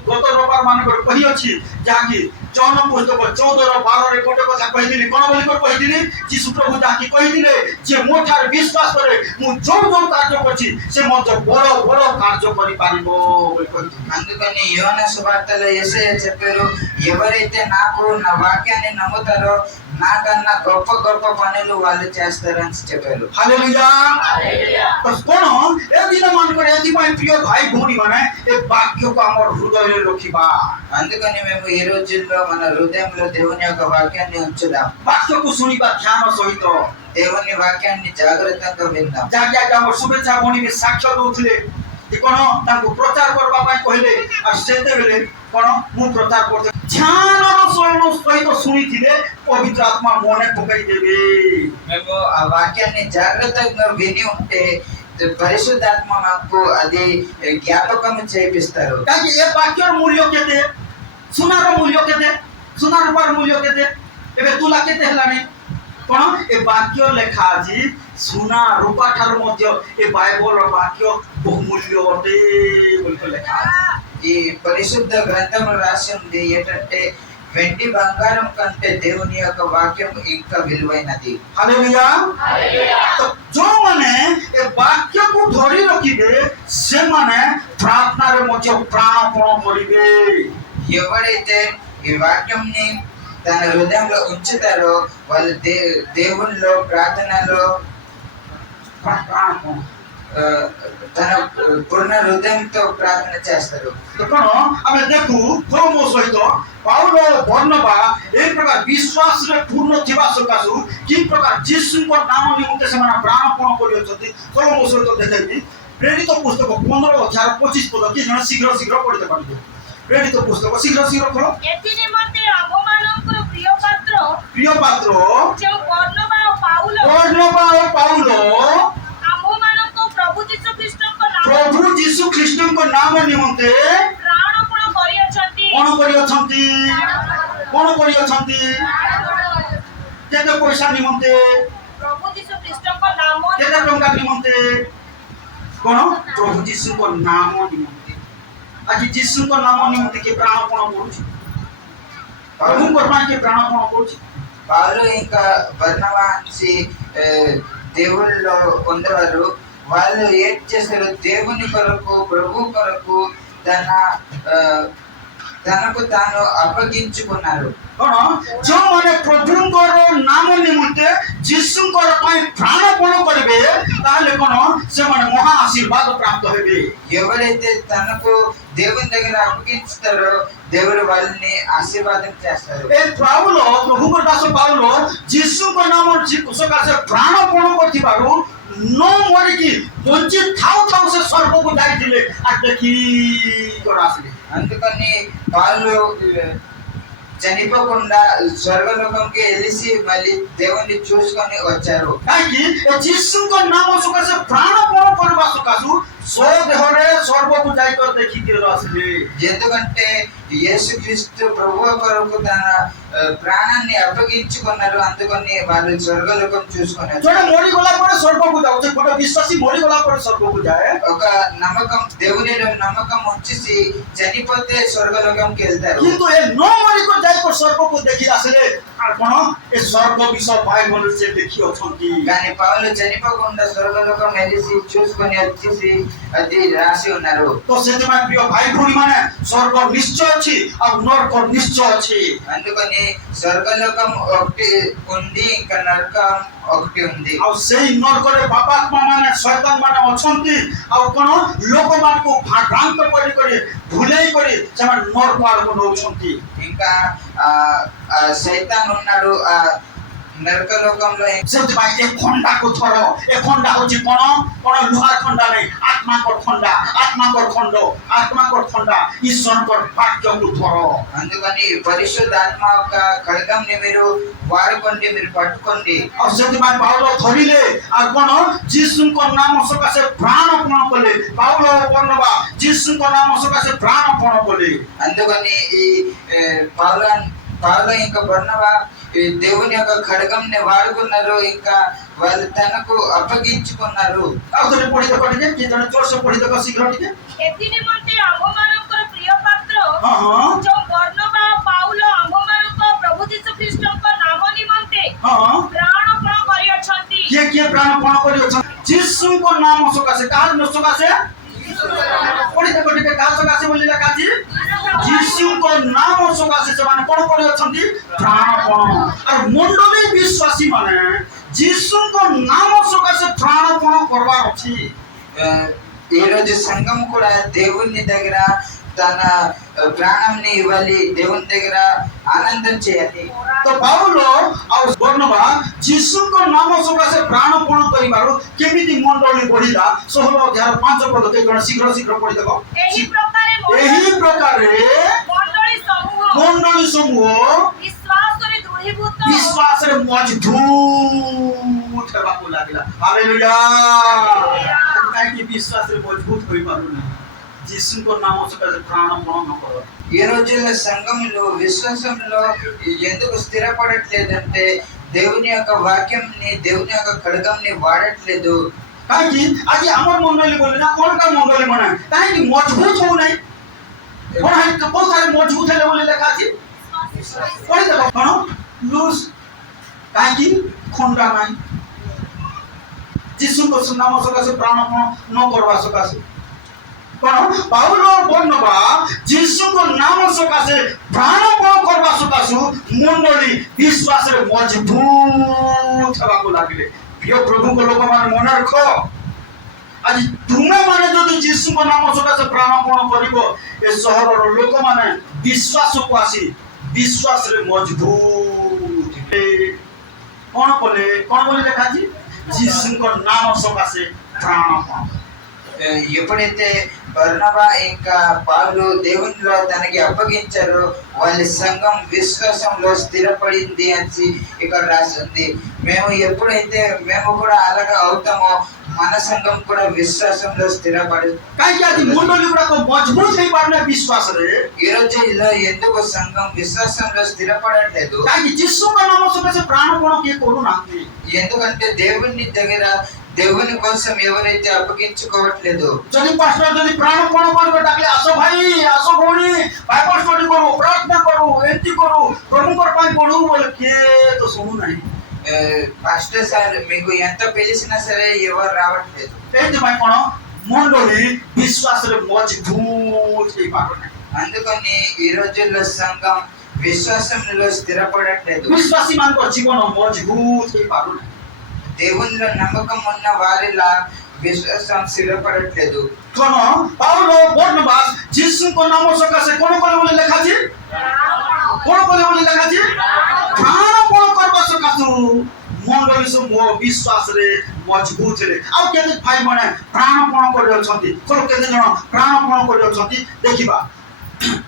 ଗତ ରବିବାର ମାନଙ୍କର କହିଅଛି, ଯାହାକି ଜହନ ପୁସ୍ତକ 14:12 ଗୋଟେ କଥା କହିଥିଲି। କଣ ବୋଲି କହିଥିଲି? ଯୀଶୁ ପ୍ରଭୁ ଯାହାକି କହିଥିଲେ ଯେ ମୋ ଠାରେ ବିଶ୍ୱାସ କରେ ମୁଁ ଯୋଉ କାର୍ଯ୍ୟ କରିଛି ସେ ମଧ୍ୟ ବଡ଼ ବଡ଼ କାର୍ଯ୍ୟ କରିପାରିବ ବୋଲି କହିଥିଲେ। అందుకని యోహాను సువార్తలో యేసయ్య చెప్పారు, ఎవరైతే నాకు నా వాక్యాన్ని నమ్ముతారో నాకన్నా గొప్ప గొప్ప పనులు వాళ్ళు చేస్తారు అని చెప్పారు। ହାଲେଲୁୟା। କଣ ଏ ଦିନ ମାନଙ୍କର ଏଥିପାଇଁ ପ୍ରିୟ ଭାଇ ଭଉଣୀ ମାନେ ଏ ବାକ୍ୟକୁ ଆମର ହୃଦୟରେ ରଖିବା। అందుకని మేము ఈ రోజుల్లో మన హృదయంలో దేవుని యొక్క వాక్యాన్ని ఉంచుదాం। ବାକ୍ୟକୁ ଶୁଣିବା ଧ୍ୟାନ ସହିତ, దేవుని వాక్యాన్ని జాగ్రత్తగా విందాం। ଯାହାକି ଆଜି ଆମର ଶୁଭେଚ୍ଛା ଭଉଣୀ ବି ସାକ୍ଷ୍ୟ ଦଉଥିଲେ ଯେ କଣ ତାଙ୍କୁ ପ୍ରଚାର କରିବା ପାଇଁ କହିଲେ, ଆଉ ସେତେବେଳେ କଣ ମୁଁ ପ୍ରଚାର କରୁଥିଲି, ଧ୍ୟାନର ସହିତ ଶୁଣିଥିଲେ ପବିତ୍ର ଆତ୍ମା ମନେ ପକାଇ ଦେବେ। మేము ఆ వాక్యాన్ని జాగ్రత్తగా విని ఉంటే పరిశుద్ధాత్మ మాకు అది జ్ఞాపకం చేపిస్తారు। କାହିଁକି ଏ ବାକ୍ୟର ମୂଲ୍ୟ କେତେ? ସୁନାର ମୂଲ୍ୟ କେତେ? ସୁନା ରୂପାର ମୂଲ୍ୟ କେତେ? ଏବେ ତୁଲା କେତେ ହେଲାଣି? କଣ ଏ ବାକ୍ୟ ଲେଖା ଅଛି, ସୁନା ରୂପା ଠାରୁ ମଧ୍ୟ ଏ ବାଇବଲର ବାକ୍ୟ ବହୁମୂଲ୍ୟ ଅଟେ ବୋଲି ଲେଖା ଅଛି। ఈ పరిశుద్ధ గ్రంథంలో రాసి ఉంది ఏంటంటే వెండి బంగారం కంటే దేవుని యొక్క వాక్యం ఇంకా విలువైనది। ହାଲେଲୁୟା। ତ ଯୋଉମାନେ ଏ ବାକ୍ୟକୁ ଧରି ରଖିବେ ସେମାନେ ପ୍ରାର୍ଥନାରେ ମଧ୍ୟ ପ୍ରାଣପଣ କରିବେ। ఎవరైతే ఈ వాక్యంని తన హృదయంలో ఉంచుతారో వాళ్ళు దేవునిలో ప్రార్థనలో ପ୍ରାଣପଣ తన పూర్ణ హృదయంతో ప్రార్థన చేస్తారు। କଣ ଆମେ ଦେଖୁ ମୋ ସହିତ ପାଉଲ ବର୍ଣ୍ଣବା ଏହି ପ୍ରକାର ବିଶ୍ୱାସରେ ପୂର୍ଣ୍ଣ ଥିବା ସକାଶୁ କି ପ୍ରକାର ଯୀଶୁଙ୍କ ନାମ ନିମନ୍ତେ ସେମାନେ ପ୍ରାଣପଣ କରିଅଛନ୍ତି। ମୋ ସହିତ ଦେଖେଇବି ପ୍ରେରିତ ପୁସ୍ତକ 15:25 କିଏ ଜଣେ ଶୀଘ୍ର ଶୀଘ୍ର ପଢିତେ ପାରିବେ? ପ୍ରେରିତ ପୁସ୍ତକ ଶୀଘ୍ର ଶୀଘ୍ର ଖୋଲ। ଏଥି ନିମନ୍ତେ ଆମ୍ଭମାନଙ୍କର ପ୍ରିୟ ପାତ୍ର ଯେଉଁ ବର୍ଣ୍ଣବା ଓ ପାଉଲ ଆମ୍ଭମାନଙ୍କ ପ୍ରଭୁ ଯୀଶୁ ଖ୍ରୀଷ୍ଟଙ୍କ ନାମ ନିମନ୍ତେ ପ୍ରାଣପଣ କରିଅଛନ୍ତି। କଣ କରିଅଛନ୍ତି? କେତେ ପଇସା ନିମନ୍ତେ? ପ୍ରଭୁ ଯୀଶୁ ଖ୍ରୀଷ୍ଟଙ୍କ ନାମ କେତେ ଟଙ୍କା ନିମନ୍ତେ? କଣ? ପ୍ରଭୁ ଯୀଶୁଙ୍କ ନାମ ନିମନ୍ତେ। ଆଜି ଯୀଶୁଙ୍କ ନାମ ନିମନ୍ତେ କିଏ ପ୍ରାଣପଣ କରୁଛି? ପ୍ରଭୁଙ୍କ ପାଇଁ କିଏ ପ୍ରାଣପଣ କରୁଛି? వాళ్ళు ఇంకా బర్నబాసి దేవుళ్ళలో ఉండేవారు, వాళ్ళు ఏం చేస్తారు? దేవుని కొరకు ప్రభు కొరకు తనకు తాను అప్పగించుకున్నారు। କଣ? ଯେଉଁମାନେ ପ୍ରଭୁଙ୍କର ନାମ ନିମନ୍ତେ ଯୀଶୁଙ୍କର ପାଇଁ ପ୍ରାଣପଣ କରିବେ ତାହେଲେ କଣ ସେମାନେ ମହା ଆଶୀର୍ବାଦ ପ୍ରାପ୍ତ ହେବେ। ఎవరైతే తనకు దేవుని దగ్గర అప్పగించుతారో దేవుడు వాళ్ళని ఆశీర్వాదం చేస్తారు। ଏ ପ୍ରଭୁଙ୍କ ଦାସ ପାଉଲ ଯୀଶୁଙ୍କ ନାମ ସକାଶେ ପ୍ରାଣପଣ କରିଥିବାରୁ ନ ମରିକି ବଞ୍ଚି ଥାଉ ଥାଉ ସେ ସ୍ୱର୍ଗକୁ ଯାଇଥିଲେ ଆଉ ଦେଖି ଆସିଲେ। అందుకని వాళ్ళు చనిపోకుండా స్వర్గలోకంకి వెళ్ళి మళ్ళీ దేవుణ్ణి చూసుకొని వచ్చారు। କାହିଁକି? ଯୀଶୁଙ୍କ ନାମ ସକାଶେ ପ୍ରାଣପଣ କରିବା ସକାଶୁ ସ୍ୱଦେହରେ ସ୍ୱର୍ଗକୁ ଯାଇକରି ଦେଖିକିରି ଆସିଲେ। ఎందుకంటే యేసుక్రీస్తు ప్రభువు కొరకు తన ప్రాణాన్ని అప్పగించుకున్నారు, అందుకని వాళ్ళు స్వర్గలోకం చూసుకొని ଜଣେ ମରିଗଲା ପରେ ସ୍ୱର୍ଗକୁ ଯାଉଛି, ଗୋଟେ ବିଶ୍ୱାସୀ ମରିଗଲା ପରେ ସ୍ୱର୍ଗକୁ ଯାଏ। ఒక నమ్మకం దేవునిలో నమ్మకం ఉంచేసి చనిపోతే స్వర్గలోకంకి వెళ్తారు। କିନ୍ତୁ ଏ ନ ମରିକରି ଯାଇକରି ସ୍ୱର୍ଗକୁ ଦେଖି ଆସିଲେ କଣ? ଏ ସ୍ୱର୍ଗ ବିଷୟ ବାଇବଲରେ ସେ ଦେଖି ଅଛନ୍ତି। కానీ పౌలు చనిపోకుండా స్వర్గలోకం వెళ్ళి చూసుకొని వచ్చేసి అది రాసి ఉన్నారు। ତ ସେଥିପାଇଁ ପ୍ରିୟ ଭାଇ ଭଉଣୀ ମାନେ ସ୍ୱର୍ଗ ନିଶ୍ଚୟ ଅଛି ଆଉ ନରକ ନିଶ୍ଚୟ ଅଛି। అందుకని స్వర్గలోకం ఒకటి ఉంది, ఇంకా నరకం ఒకటి ఉంది। ଆଉ ସେଇ ନରକରେ ପାପାତ୍ମା ମାନେ ଶୈତାନ ମାନେ ଅଛନ୍ତି। ଆଉ କଣ ଲୋକମାନଙ୍କୁ ଭ୍ରାନ୍ତ କରି ଭୁଲେଇ କରି ସେମାନେ ନରକ ଆଡ଼କୁ ନଉଛନ୍ତି। ఇంకా సైతాన్ ఉన్నాడు, నరకలోకంలో ସେଥିପାଇଁ ଏ ଖଣ୍ଡାକୁ ଥର ଏ ଖଣ୍ଡା ହଉଛି କଣ କଣ ଲୁହା ଖଣ୍ଡା ନାହିଁ ଆତ୍ମାଙ୍କର ଖଣ୍ଡା ଆତ୍ମାଙ୍କର ଖଣ୍ଡ ଆତ୍ମାଙ୍କର ଖଣ୍ଡା ଈଶ୍ୱରଙ୍କର ବାକ୍ୟକୁ ଥର అందుకని పరిశుద్ధాత్మ యొక్క ఖడ్గంని మీరు వాడుకోండి, మీరు పట్టుకోండి. ଆଉ ସେଥିପାଇଁ ପାଉଲ ଧରିଲେ ଆଉ କଣ ଯୀଶୁଙ୍କ ନାମ ସକାଶେ ପ୍ରାଣପଣ କଲେ ପାଉଲ ବର୍ଣ୍ଣବା ଯୀଶୁଙ୍କ ନାମ ସକାଶେ ପ୍ରାଣପଣ କଲେ అందుకని ఈ పౌలు ఇంకా బర్నబా ఈ దేవుని యొక్క ఖడ్గంని వాడుకున్నారు, ఇంకా వాళ్ళు తనకు అప్పగించుకున్నారు. ଆଉ ଥରେ ପଢି ଦେଖ ଟିକେ କିଏ ଜଣେ ଜୋରସେ ପଢି ଦେଖ ଶୀଘ୍ର ଟିକେ ଏଥି ନିମନ୍ତେ ଆମ୍ଭମାନଙ୍କର ପ୍ରିୟ ପାତ୍ର ହଁ ହଁ ଯୋଉ ବର୍ଣ୍ଣବା ପାଉଲ ଆମ୍ଭମାନଙ୍କ ପ୍ରଭୁ ଯୀଶୁ ଖ୍ରୀଷ୍ଟଙ୍କ ନାମ ନିମନ୍ତେ ହଁ ପ୍ରାଣପଣ କରିଅଛନ୍ତି। କିଏ କିଏ ପ୍ରାଣପଣ କରିଅଛନ୍ତି ଯୀଶୁଙ୍କ ନାମ ସକାଶେ କାହାର ସକାଶେ ପଢି ଦେଖ ଟିକେ କାହା ସକାଶେ ବୋଲି ଲେଖା ଅଛି ଯୀଶୁଙ୍କ ନାମ ସକାଶେ ସେମାନେ କଣ କରିଅଛନ୍ତି ପ୍ରାଣପଣ ଆଉ ମଣ୍ଡଳୀ ବିଶ୍ୱାସୀ ମାନେ ଯୀଶୁଙ୍କ ନାମ ସକାଶେ ପ୍ରାଣପଣ କରବାର ଅଛି। ఈ రోజు సంఘం కూడా దేవుని దగ్గర తన ప్రాణంని ఇవ్వాలి, దేవుని దగ్గర ఆనందం చేయాలి. ତ ପାଉଲ ଆଉ ବର୍ଣ୍ଣବା ଯୀଶୁଙ୍କ ନାମ ସକାଶେ ପ୍ରାଣପଣ କରିବାରୁ କେମିତି ମଣ୍ଡଳୀ ବଢିଲା 16 ଅଧ୍ୟାୟ 5 ପଦ ଜଣେ ଶୀଘ୍ର ଶୀଘ୍ର ପଢିଦେବ। ଏହି ପ୍ରକାରେ ମଣ୍ଡଳୀ ସମୂହ ବିଶ୍ୱାସରେ ଦୃଢ଼ୀଭୂତ ବିଶ୍ୱାସରେ ମଜବୁତ ହେବାକୁ ଲାଗିଲା। ହାଲେଲୁୟା। କାହିଁକି ବିଶ୍ୱାସରେ ମଜବୁତ ହୋଇପାରୁନି ଯୀଶୁଙ୍କ ନାମ ସକାଶେ ପ୍ରାଣପଣ ନ କର। ఈ రోజుల్లో సంఘంలో విశ్వాసంలో ఎందుకు స్థిరపడట్లేదంటే దేవుని యొక్క వాక్యంని, దేవుని యొక్క ఖడ్గంని వాడట్లేదు. କାହିଁକି ଆଜି ଆମର ମଣ୍ଡଳୀ ବୋଲି ନା ଅଲଗା ମଣ୍ଡଳୀ ମାନେ କାହିଁକି ମଜବୁତ ହଉନାହିଁ କଣ ବହୁତ ସାରା ମଜବୁତ ହେଲେ ବୋଲି ଲେଖା ଅଛି କହିଦେବ କଣ ଲୁଜ କାହିଁକି ଖଣ୍ଡା ନାହିଁ ଯୀଶୁଙ୍କ ନାମ ସକାଶେ ପ୍ରାଣପଣ ନ କରିବା ସକାଶେ କଣ ପାଉଲ ବର୍ଣ୍ଣବା ଯୀଶୁଙ୍କ ନାମ ସକାଶେ ପ୍ରାଣପଣ କରିବା ସକାଶୁ ମଣ୍ଡଳୀ ବିଶ୍ୱାସରେ ମଜବୁତ ହେବାକୁ ଲାଗିଲେ। ପ୍ରିୟ ପ୍ରଭୁଙ୍କ ଲୋକମାନେ ମନେ ରଖ ଆଜି ତୁମେ ମାନେ ଯଦି ଯୀଶୁଙ୍କ ନାମ ସକାଶେ ପ୍ରାଣପଣ କରିବ ଏ ସହରର ଲୋକମାନେ ବିଶ୍ୱାସକୁ ଆସି ବିଶ୍ୱାସରେ ମଜବୁତ କଣ କଲେ କଣ ବୋଲି ଲେଖା ଅଛି ଯୀଶୁଙ୍କ ନାମ ସକାଶେ ପ୍ରାଣପଣ। ఎప్పుడైతే బర్నబా ఇంకా పౌలు దేవునిలో తనకి అప్పగించారో వాళ్ళ సంఘం విశ్వాసంలో స్థిరపడింది అని ఇక్కడ రాసింది. మేము ఎప్పుడైతే మేము కూడా అలాగా అవుతామో మన సంఘం కూడా విశ్వాసంలో స్థిరపడి କାହିଁକି ଆଜି ମଣ୍ଡଳୀ ଗୁଡାକ ମଜବୁତ ହେଇପାରୁନି ବିଶ୍ୱାସରେ ఈ రోజుల్లో ఎందుకు సంఘం విశ్వాసంలో స్థిరపడట్లేదు? କାହିଁକି ଯୀଶୁଙ୍କ ନାମ ସକାଶେ ପ୍ରାଣପଣ କିଏ କରୁନାହାନ୍ତି। ఎందుకంటే దేవుని దగ్గర దేవుని కోసం ఎవరైతే అప్పగించుకోవట్లేదు। ଯଦି ପାଷ୍ଟର ଯଦି ପ୍ରାଣପଣ କରିବ ଡାକିଲେ ଆସ ଭାଇ ଆସ ଭଉଣୀ ବାଇବଲ ଷ୍ଟଡି କରୁ ପ୍ରାର୍ଥନା କରୁ ଏମିତି କରୁ ପ୍ରଭୁଙ୍କର ପାଇଁ ପଢୁ ବୋଲେ କିଏ ତ ଶୁଣୁନାହିଁ। పాస్టర్ సార్ మీకు ఎంత పిలిచినా సరే ఎవరు రావట్లేదు। ସେଇଥିପାଇଁ କଣ ମଣ୍ଡଳୀ ବିଶ୍ୱାସରେ ମଜବୁତ ହେଇପାରୁନାହିଁ। అందుకని ఈ రోజుల్లో సంఘం విశ్వాసంలో స్థిరపడట్లేదు। ବିଶ୍ୱାସୀ ମାନଙ୍କ ଜୀବନ ମଜବୁତ ହେଇପାରୁନାହିଁ। దేవునిలో నమ్మకం ఉన్న వారిలా విశ్వాసం స్థిరపడట్లేదు। କଣ ପାଉଲ ବର୍ଣ୍ଣବା ଯୀଶୁଙ୍କ ନାମ ସକାଶେ କଣ କଲେ ବୋଲି ଲେଖା ଅଛି କଣ କଲେ ବୋଲି ଲେଖା ଅଛି ପ୍ରାଣପଣ କରିବା ସକାଶୁ ମଣ୍ଡଳୀ ସମୂହ ବିଶ୍ୱାସରେ ମଜବୁତ ହେଲେ। ଆଉ କେତେ ଭାଇ ମାନେ ପ୍ରାଣପଣ କରିଅଛନ୍ତି କଣ କେତେ ଜଣ ପ୍ରାଣପଣ କରିଅଛନ୍ତି ଦେଖିବା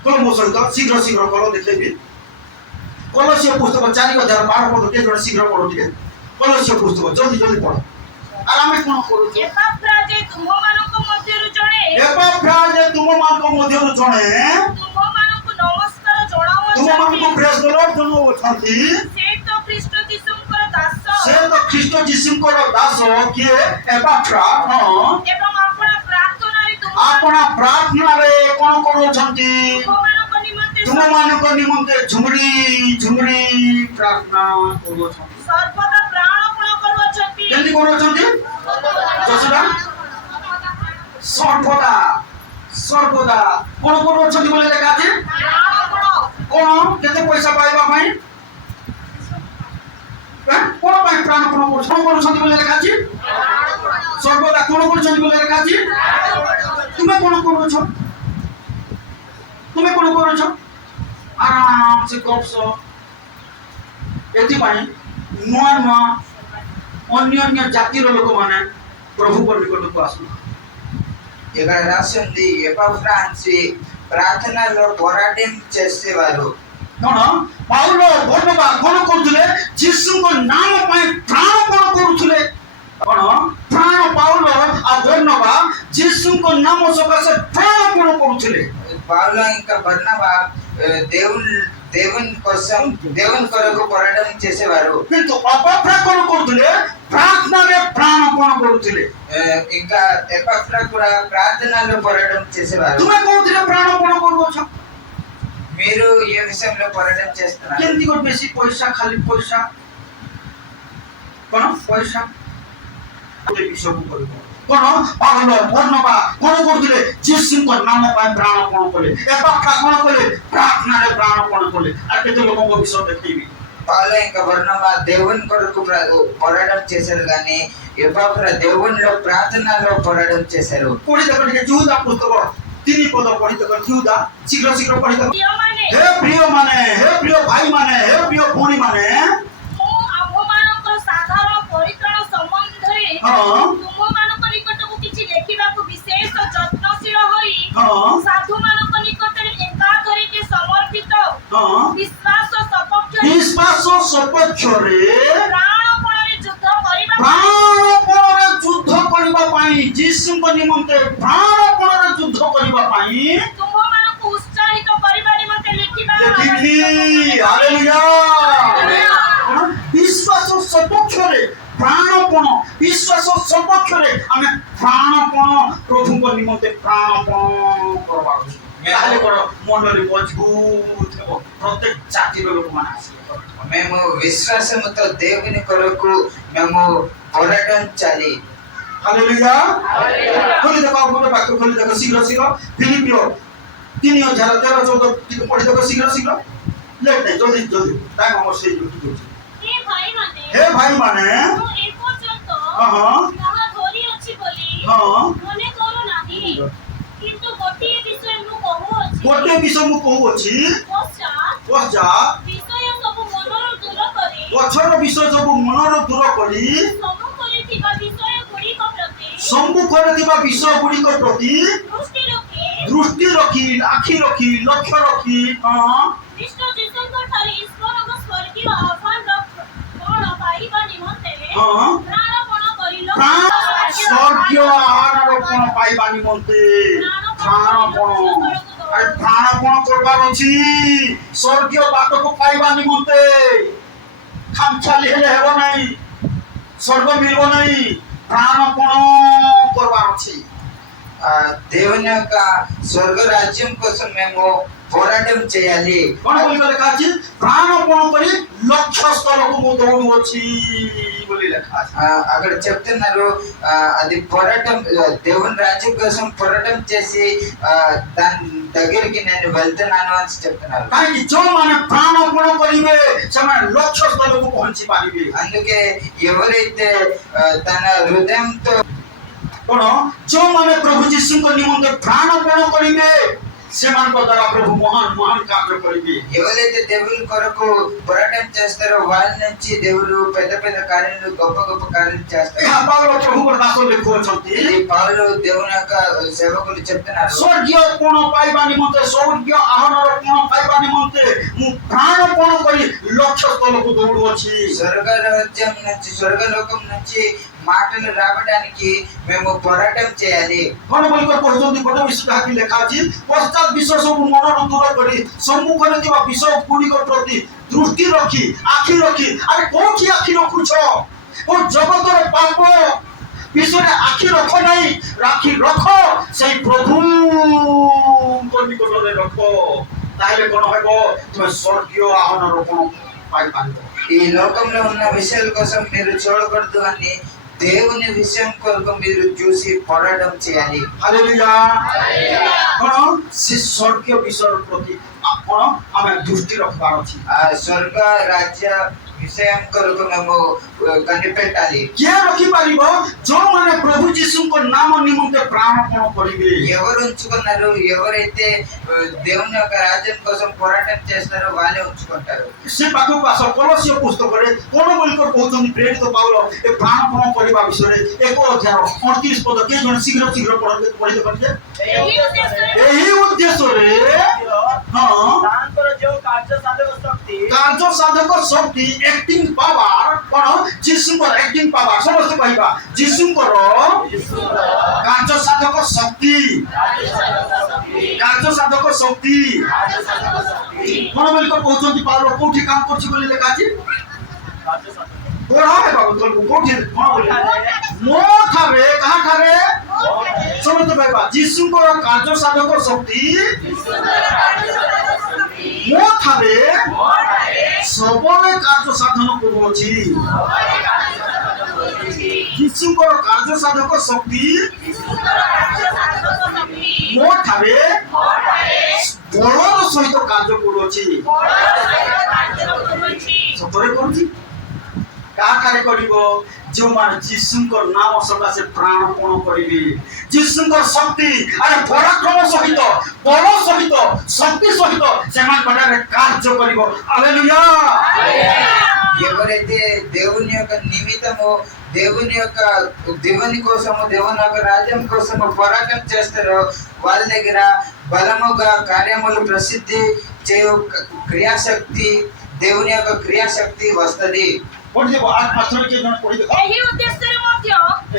କଣ ମୋ ସହିତ ଶୀଘ୍ର ଶୀଘ୍ର କର ଦେଖେଇବି। କଲୋସିୟ ପୁସ୍ତକ 4:12 ପଦ କେତେ ଜଣ ଶୀଘ୍ର ପଢ ଟିକେ କଲୋସିୟ ପୁସ୍ତକ ଜଲ୍ଦି ଜଲ୍ଦି ପଢ। আর আমি কোন করুছি ଏପାଫ୍ରାଜେ ତୁମମାନଙ୍କ ମଧ୍ୟରୁ ଜଣେ ଏପାଫ୍ରାଜେ ତୁମମାନଙ୍କ ମଧ୍ୟରୁ ଜଣେ ତୁମମାନଙ୍କୁ ନମସ୍କାର ତୁମମାନଙ୍କୁ ଜଣାଉଅଛନ୍ତି। ପ୍ରେଜ ଦ ଲର୍ଡ ଜଣାଉଅଛନ୍ତି। ସେ ତ ଖ୍ରୀଷ୍ଟ ଯୀଶୁଙ୍କର ଦାସ ସେ ତ ଖ୍ରୀଷ୍ଟ ଯୀଶୁଙ୍କର ଦାସ କିଏ ଏପାଫ୍ରା ହଁ ଏବଂ ଆପଣ ପ୍ରାର୍ଥନାରେ ଆପଣ ପ୍ରାର୍ଥନାରେ କଣ କରୁଛନ୍ତି ତୁମମାନଙ୍କ ତୁମମାନଙ୍କ ନିମନ୍ତେ ନିମନ୍ତେ ଝୁମୁରି ପ୍ରାର୍ଥନା କରୁଅଛନ୍ତି। ସର୍ବଦା ପ୍ରାଣପଣ କରୁଅଛନ୍ତି। କେମିତି କରୁଅଛନ୍ତି ଦଶଟା ସର୍ବଦା ସର୍ବଦା କଣ କରୁଅଛନ୍ତି ବୋଲି ଲେଖା ଅଛି ପ୍ରାଣପଣ କଣ କେତେ ପଇସା ପାଇବା ପାଇଁ କଣ ପାଇଁ ପ୍ରାଣପଣ କରୁଛନ୍ତି ବୋଲି ଲେଖା ଅଛି ସର୍ବଦା କଣ କରୁଛନ୍ତି ବୋଲି ଲେଖା ଅଛି। ତୁମେ କଣ କରୁଛ ତୁମେ କଣ କରୁଛ ଆରାମ ସେ ଗପସ ଏଥିପାଇଁ ନୂଆ ନୂଆ ଅନ୍ୟ ଅନ୍ୟ ଜାତିର ଲୋକମାନେ ପ୍ରଭୁଙ୍କ ନିକଟକୁ ଆସୁ। ఇక్కడ రాసింది ఎపఫ్రాన్సి ప్రార్థనలో పోరాటం చేసేవారు। କଣ ପାଉଲ ବର୍ଣ୍ଣବା କଣ କରୁଥିଲେ? ଯୀଶୁଙ୍କ ନାମ ପାଇଁ ପ୍ରାଣପଣ କରୁଥିଲେ। କଣ ପ୍ରାଣ ପାଉଲ ଆଉ ବର୍ଣ୍ଣବା ଯୀଶୁଙ୍କ ନାମ ସକାଶେ ପ୍ରାଣପଣ କରୁଥିଲେ। పౌలు ఇంకా బర్నబా దేవుని కోసం దేవుని కొరకు పోరాటం చేసేవారు। କିନ୍ତୁ ଅପଫ୍ରା କଣ କରୁଥିଲେ? ପ୍ରାର୍ଥନାରେ ପ୍ରାଣପଣ କରୁଥିଲେ। ఇంకా ఎపఫ్రా కూడా ప్రార్థనలో పోరాటం చేసేవారు। ତୁମେ କୋଉଥିରେ ପ୍ରାଣପଣ କରୁଅଛ? మీరు ఏ విషయంలో పోరాటం చేస్తున్నారు? କେମିତି ଗୋଟେ ବେଶୀ ପଇସା, ଖାଲି ପଇସା, କଣ ପଇସା ଗୋଟେ ବିଷୟକୁ କରିବ। କଣ ପାଉଲ ବର୍ଣ୍ଣବା କଣ କରୁଥିଲେ? ଯୀଶୁଙ୍କ ନାମ ପାଇଁ ପ୍ରାଣପଣ କଲେ। ଏପଫ୍ରା କଣ କଲେ? ପ୍ରାର୍ଥନାରେ ପ୍ରାଣପଣ କଲେ। ଆଉ କେତେ ଲୋକଙ୍କ ବିଷୟ ଦେଖେଇବି। పౌలు ఇంకా బర్నబా దేవుని కొరకు పోరాటం చేశారు, కానీ ఎపఫ్రా దేవునిలో ప్రార్థనలో పోరాటం చేశారు। ପଢି ଦେଖ ଟିକେ ଯୁହୁଦା ପୁସ୍ତକ 3 ପଦ ପଢି ଦେଖ। ଯୁହୁଦା ଶୀଘ୍ର ଶୀଘ୍ର ପଢି ଦେଖ। ପ୍ରିୟମାନେ, ହେ ପ୍ରିୟ ମାନେ, ହେ ପ୍ରିୟ ଭାଇ ମାନେ, ହେ ପ୍ରିୟ ଭଉଣୀ ମାନେ, ମୁଁ ଆମ୍ଭମାନଙ୍କର ସାଧାରଣ ପରିତ୍ରାଣ ସମ୍ବନ୍ଧରେ ହଁ ତୁମମାନଙ୍କ ନିକଟକୁ କିଛି ଲେଖିବାକୁ ବିଶେଷ ଯତ୍ନଶୀଳ ହୋଇ ହଁ ସାଧୁମାନଙ୍କ ନିକଟରେ ଏକାକରିକେ ସମର୍ପିତ ହଁ ବିଶ୍ୱାସ ସପକ୍ଷରେ ବିଶ୍ୱାସ ସପକ୍ଷରେ ପ୍ରାଣପଣରେ ଯୁଦ୍ଧ କରିବା ପ୍ରାଣପଣରେ ଯୁଦ୍ଧ କରିବା ପାଇଁ, ଯୀଶୁଙ୍କ ନିମନ୍ତେ ପ୍ରାଣପଣରେ ଯୁଦ୍ଧ କରିବା ପାଇଁ ତୁମମାନଙ୍କୁ ଉତ୍ସାହିତ କରିବା ନିମନ୍ତେ ଲେଖିବା ଲେଖିଲି। ଆବଶ୍ୟକ। ହାଲେଲୁୟା। ବିଶ୍ୱାସ ସପକ୍ଷରେ ପ୍ରାଣପଣ, ବିଶ୍ୱାସ ସପକ୍ଷରେ ଆମେ ପ୍ରାଣପଣ ପ୍ରଭୁଙ୍କ ନିମନ୍ତେ ପ୍ରାଣପଣ କରବା। ତାହେଲେ କଣ ମନରେ ମଜବୁତ ହେବ। ପ୍ରତ୍ୟେକ ଜାତିର ଲୋକମାନେ ଆସିବେ। మేము విశ్వాసముతో దేవుని కొరకు మేము పోరాటించాలి। ହାଲେଲୁୟା। ଖୋଲି ଦେଖ ଗୋଟେ ବାକ୍ୟ ଖୋଲି ଦେଖ ଶୀଘ୍ର ଶୀଘ୍ର। ଫିଲିପିଓ 3:13-14 ଟିକେ ପଢି ଦେଖ ଶୀଘ୍ର ଶୀଘ୍ର। ଲେଟ୍ ନାହିଁ, ଜଲ୍ଦି ଜଲ୍ଦି, ଟାଇମ୍ ଆମର ସେଇ ଯୋଉ ଅଛି। ହେ ଭାଇମାନେ, ହେ ଭାଇମାନେ, ମୁଁ ଏପର୍ଯ୍ୟନ୍ତ ହଁ ତାହା ଧରି ଅଛି ବୋଲି ହଁ ମନେ କରୁନାହିଁ, କିନ୍ତୁ ଗୋଟିଏ ବିଷୟ ମୁଁ କହୁଅଛି, ଗୋଟେ ବିଷୟ ମୁଁ କହୁଅଛି, ପଶ୍ଚାତ୍ ବିଷୟ ସବୁ ମନରୁ ଦୂର କରି ପଛର ବିଷୟ ସବୁ ମନରୁ ଦୂର କରି ସମ୍ମୁଖରେ ଥିବା ବିଷୟ ଗୁଡ଼ିକ ପ୍ରତି ସମ୍ମୁଖରେ ଥିବା ବିଷୟ ଗୁଡ଼ିକ ପ୍ରତି ଦୃଷ୍ଟି ରଖି, ଆଖି ରଖି, ଲକ୍ଷ୍ୟ ରଖି, ଖ୍ରୀଷ୍ଟ ଯୀଶୁଙ୍କ ଠାରେ ଈଶ୍ୱରଙ୍କ ସ୍ୱର୍ଗୀୟ ଆହ୍ୱାନର ଫଳ ପାଇବା ନିମନ୍ତେ ପ୍ରାଣପଣ କରିଲ। ସ୍ୱର୍ଗୀୟ ଆହ୍ୱାନର ପାଇବା ନିମନ୍ତେ ପ୍ରାଣପଣ, ପ୍ରାଣପଣ କରବାର ଅଛି। ସ୍ୱର୍ଗୀୟ ବାଟକୁ ପାଇବା ନିମନ୍ତେ ଖାମଖିଆଲି ହେଲେ ହେବ ନାହିଁ, ସ୍ୱର୍ଗ ମିଳିବ ନାହିଁ। ପ୍ରାଣପଣ କରବାର ଅଛି। దేవుని యొక్క స్వర్గ రాజ్యం కోసం మేము పోరాటం చేయాలి। କଣ ବୋଲି ଲେଖା ଅଛି? ପ୍ରାଣପଣ କରି ଲକ୍ଷ୍ୟ ସ୍ଥଳକୁ ମୁଁ ଦୌଡୁଅଛି ବୋଲି ଲେଖା ଅଛି। అక్కడ చెప్తున్నారు, అది పోరాటం, దేవుని రాజ్యం కోసం పోరాటం చేసి దాని దగ్గరికి నేను వెళ్తున్నాను అని చెప్తున్నారు। କାହିଁକି ଯେଉଁମାନେ ପ୍ରାଣପଣ କରିବେ ସେମାନେ ଲକ୍ଷ୍ୟ ସ୍ଥଳକୁ ପହଞ୍ଚି ପାରିବେ। అందుకే ఎవరైతే తన హృదయంతో କଣ ଯେଉଁମାନେ ପ୍ରଭୁ ଯୀଶୁଙ୍କ ନିମନ୍ତେ ପ୍ରାଣପଣ କରିବେ ସେମାନଙ୍କ ଦ୍ୱାରା ପ୍ରଭୁ ମହାନ ମହାନ କାର୍ଯ୍ୟ କରିବେ। ఎవరైతే దేవుని కొరకు పోరాటం చేస్తారో వాళ్ళ నుంచి దేవుడు పెద్ద పెద్ద కార్యాలు, గొప్ప గొప్ప కార్యాలు చేస్తారు। ଏହା ପାଉଲ ପ୍ରଭୁଙ୍କ ଦାସ ଲେଖୁଅଛନ୍ତି। ఇది పౌలు దేవుని యొక్క సేవకులు చెప్తున్నారు। ସ୍ୱର୍ଗୀୟ କୋଣ ପାଇବା ନିମନ୍ତେ, ସ୍ୱର୍ଗୀୟ ଆହ୍ୱାନର କୋଣ ପାଇବା ନିମନ୍ତେ ମୁଁ ପ୍ରାଣପଣ କରି ଲକ୍ଷ୍ୟ ସ୍ଥଳକୁ ଦୌଡୁଅଛି। స్వర్గ రాజ్యం నుంచి, స్వర్గలోకం నుంచి మాటలు రావడానికి మేము పోరాటం చేయాలి। କଣ ବୋଲି କହୁଛନ୍ତି? ଗୋଟେ ବିଷୟ ଯାହାକି ଲେଖା ଅଛି, ପଶ୍ଚାତ୍ ବିଷୟ ସବୁ ମନରୁ ଦୂର କରି ସମ୍ମୁଖରେ ଥିବା ବିଷୟ ଗୁଡ଼ିକ ପ୍ରତି ଦୃଷ୍ଟି ରଖି, ଆଖି ରଖି। ଆରେ କୋଉଠି ଆଖି ରଖୁଛ? କୋଉ ଜଗତର ପାପ ବିଷୟରେ ଆଖି ରଖ ନାହିଁ, ଆଖି ରଖ ସେଇ ପ୍ରଭୁଙ୍କ ନିକଟରେ ରଖ। ତାହେଲେ କଣ ହେବ? ତୁମେ ସ୍ୱର୍ଗୀୟ ଆହ୍ୱାନର କୋଣ ପାଇପାରିବ। ఈ లోకంలో ఉన్న విషయాల కోసం మీరు చూడకూడదు, అని దేవుని విషయం కొరకు మీరు చూసి పోరాటం చేయాలి। ହାଲେଲୁୟା। କଣ ସେ ସ୍ୱର୍ଗୀୟ ବିଷୟ ପ୍ରତି କଣ ଆମେ ଦୃଷ୍ଟି ରଖିବାର ଅଛି। స్వర్గ రాజ్య విషయం కొరకు మేము కనిపెట్టాలి. କିଏ ରଖିପାରିବ? ଯୋଉମାନେ ପ୍ରଭୁ ଯୀଶୁଙ୍କ ନାମ ନିମନ୍ତେ ପ୍ରାଣପଣ କରିବେ। ఎవరు ఉంచుకున్నారు? ఎవరైతే దేవుని యొక్క రాజ్యం కోసం పోరాటం చేస్తారో వాళ్ళే ఉంచుకుంటారు. ସେ ପାଖକୁ ଆସ। କଲୋସିୟ ପୁସ୍ତକରେ କଣ ବୋଲିକରି କହୁଛନ୍ତି ପ୍ରେରିତ ପାଉଲ ଏ ପ୍ରାଣପଣ କରିବା ବିଷୟରେ 1:38 ପଦ। କିଏ ଜଣେ ଶୀଘ୍ର ଶୀଘ୍ର ପଢିତେ ପାରିବେ? ଏହି ଉଦ୍ଦେଶ୍ୟରେ ଏହି ଉଦ୍ଦେଶ୍ୟରେ ହଁ ତାଙ୍କର ଯେଉଁ କାର୍ଯ୍ୟ ସାଧକ ଶକ୍ତି କାର୍ଯ୍ୟ ସାଧକ ଶକ୍ତି ଆକ୍ଟିଂ ପାୱାର କଣ? ଯୀଶୁଙ୍କର ଆକ୍ଟିଂ ପାୱାର। ସମସ୍ତେ କହିବା ଯୀଶୁଙ୍କର କାର୍ଯ୍ୟ ସାଧକ ଶକ୍ତି। କାର୍ଯ୍ୟ ସାଧକ ଶକ୍ତି କଣ ବୋଲିକରି କହୁଛନ୍ତି ପାଉଲ? କୋଉଠି କାମ କରୁଛି ବୋଲି ଲେଖା ଅଛି? କାର୍ଯ୍ୟ ସାଧକ ପଢା ହେ ବାବୁ ତମକୁ କୋଉଠି କଣ ବୋଲି? ମୋ ଠାରେ କାହା ଠାରେ? ସମସ୍ତେ କହିବା ଯୀଶୁଙ୍କର କାର୍ଯ୍ୟ ସାଧକ ଶକ୍ତି ମୋ ଠାରେ ସବୁବେଳେ କାର୍ଯ୍ୟ ସାଧନ କରୁଅଛି। ଯୀଶୁଙ୍କର କାର୍ଯ୍ୟ ସାଧକ ଶକ୍ତି ମୋ ଠାରେ ବଳର ସହିତ କାର୍ଯ୍ୟ କରୁଅଛି। ସତରେ କରୁଛି। କାହାଠାରେ କରିବ? ଯେଉଁମାନେ ଯୀଶୁଙ୍କ ନାମ ସକାଶେ ପ୍ରାଣପଣ କରିବେ। ଯୀଶୁଙ୍କର ଶକ୍ତି ଆରେ ପରାକ୍ରମ ସହିତ ବଳ ସହିତ ଶକ୍ତି ସହିତ ସେମାନଙ୍କଠାରେ କାର୍ଯ୍ୟ କରିବ। ହାଲେଲୁୟା। ఎవరైతే దేవుని యొక్క నిమిత్తము దేవుని కోసము దేవుని యొక్క రాజ్యం కోసము పోరాటం చేస్తారో వాళ్ళ దగ్గర బలముగా కార్యములు ప్రసిద్ధి చేయు క్రియాశక్తి దేవుని యొక్క క్రియాశక్తి వస్తది. ପଢିଦେବ ଆତ୍ମାଥରେ କିଏ ଜଣେ ପଢିଦେବ। ଏହି ଉଦ୍ଦେଶ୍ୟରେ ମଧ୍ୟ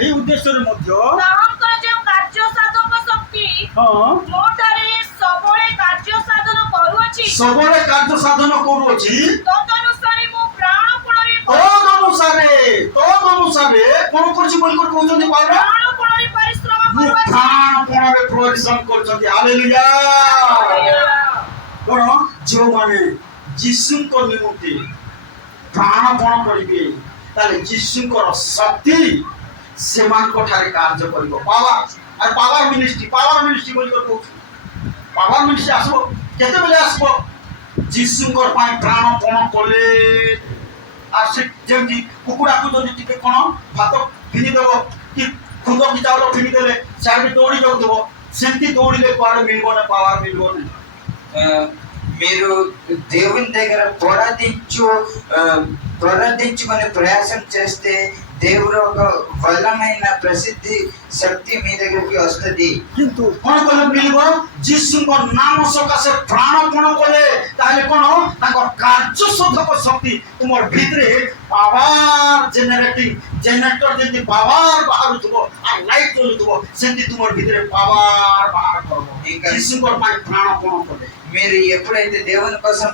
ଏହି ଉଦ୍ଦେଶ୍ୟରେ ମଧ୍ୟ ତାହାଙ୍କର ଯେଉଁ କାର୍ଯ୍ୟ ସାଧକ ଶକ୍ତି ହଁ ମୋଠାରେ ସବୁବେଳେ କାର୍ଯ୍ୟ ସାଧନ କରୁଅଛି ସବୁବେଳେ କାର୍ଯ୍ୟ ସାଧନ କରୁଅଛି। ତଦନୁସାରେ ମୁଁ ପ୍ରାଣପଣରେ ତଦନୁସାରେ କଣ କରୁଛି ବୋଲି କହୁଛନ୍ତି ପାଉଲ? ପ୍ରାଣପଣରେ ପରିଶ୍ରମ ମୁଁ କରୁଅଛି। ପ୍ରାଣପଣରେ ପରିଶ୍ରମ କରୁଛନ୍ତି। ହାଲେଲୁୟା। କଣ? ଯେଉଁମାନେ ଯୀଶୁଙ୍କ ନିମନ୍ତେ ପ୍ରାଣପଣ କରିବେ ତାହେଲେ ଯୀଶୁଙ୍କର ଶକ୍ତି ସେମାନଙ୍କ ଠାରେ କାର୍ଯ୍ୟ କରିବ। ପାୱାର ମିନିଷ୍ଟ୍ରି ବୋଲି କହୁଛୁ। ପାୱାର ମିନିଷ୍ଟ୍ରି ଆସିବ କେତେବେଳେ ଆସିବ? ଯୀଶୁଙ୍କର ପାଇଁ ପ୍ରାଣପଣ କଲେ। আর সে যেমনি কুকুড়াকে যদি টিকে কোন ভাত ফিনি দেব কি খুদ কি চাউল ফিনি দেলে সাইডে দৌড়ি যাଉଥିବ ସେମିତି ଦୌଡ଼ିଲେ କୁଆଡ଼େ ମିଳିବ ନା ପାୱାର ମିଳିବ ନା। మీరు దేవుని దగ్గర పొరదించుకొని ప్రయాసం చేస్తే దేవుడు ఒక బలమైన ప్రసిద్ధి శక్తి మీ దగ్గరికి వస్తుంది. কিন্তু কোন কলে মিলিব? যীশুଙ୍କ নাম সকাশে প্রাণপণ কলে তাহলে কোন তাଙ୍କ କାର୍ଯ୍ୟ ସାଧକ ଶକ୍ତି ତୁମର ଭିତରେ ପାୱାର ଜେନେରେଟର ଯେମିତି ପାୱାର ବାହାରୁଥିବ ଆଉ ଲାଇଟ୍ ଚଲୁଥିବ ସେମିତି ତୁମର ଭିତରେ ପାୱାର ବାହାର କରିବ। ଯୀଶୁଙ୍କ ପାଇଁ ପ୍ରାଣପଣ କଲେ మీరు ఎప్పుడైతే దేవుని కోసం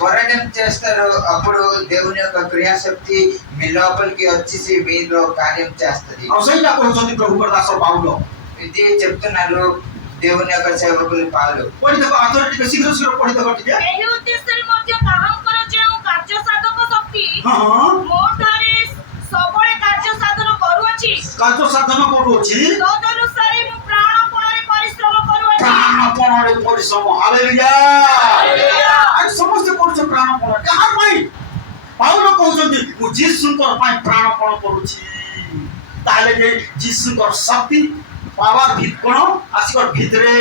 పోరాటం చేస్తారో అప్పుడు దేవుని యొక్క క్రియాశక్తి మీ లోపలికి వచ్చేసి మీలో కార్యం చేస్తుంది. ଆଉ ସେଇଟା କହୁଛନ୍ତି ପ୍ରଭୁଙ୍କର ଦାସ ପାଉଲ। ఇది చెప్తున్నారు దేవుని యొక్క సేవకులు పాలు. ପଢିଦେବ ଆଥରେ ଟିକେ ଶୀଘ୍ର ଶୀଘ୍ର ପଢିଦେବ ଟିକେ। ଏହି ଉଦ୍ଦେଶ୍ୟରେ ମଧ୍ୟ ତାହାଙ୍କର ଯେଉଁ କାର୍ଯ୍ୟ ସାଧକ ଶକ୍ତି ହଁ ମୋଠାରେ ସବୁବେଳେ କାର୍ଯ୍ୟ ସାଧନ କରୁଅଛି କାର୍ଯ୍ୟ ସାଧନ କରୁଅଛି। ତଦନୁସାରେ ମୁଁ ପ୍ରାଣପଣରେ ପରିଶ୍ରମ କରୁଅଛି। ପ୍ରାଣପଣରେ ପରିଶ୍ରମ। ହାଲେଲୁୟା। ଆଜି ସମସ୍ତେ କରୁଛ ପ୍ରାଣପଣ। କାହା ପାଇଁ? ପାଉଲ କହୁଛନ୍ତି ମୁଁ ଯୀଶୁଙ୍କର ପାଇଁ ପ୍ରାଣପଣ କରୁଛି। ତାହେଲେ ଯେ ଯୀଶୁଙ୍କର ଶକ୍ତି ପାୱାର କଣ ଆସିବ ଭିତରେ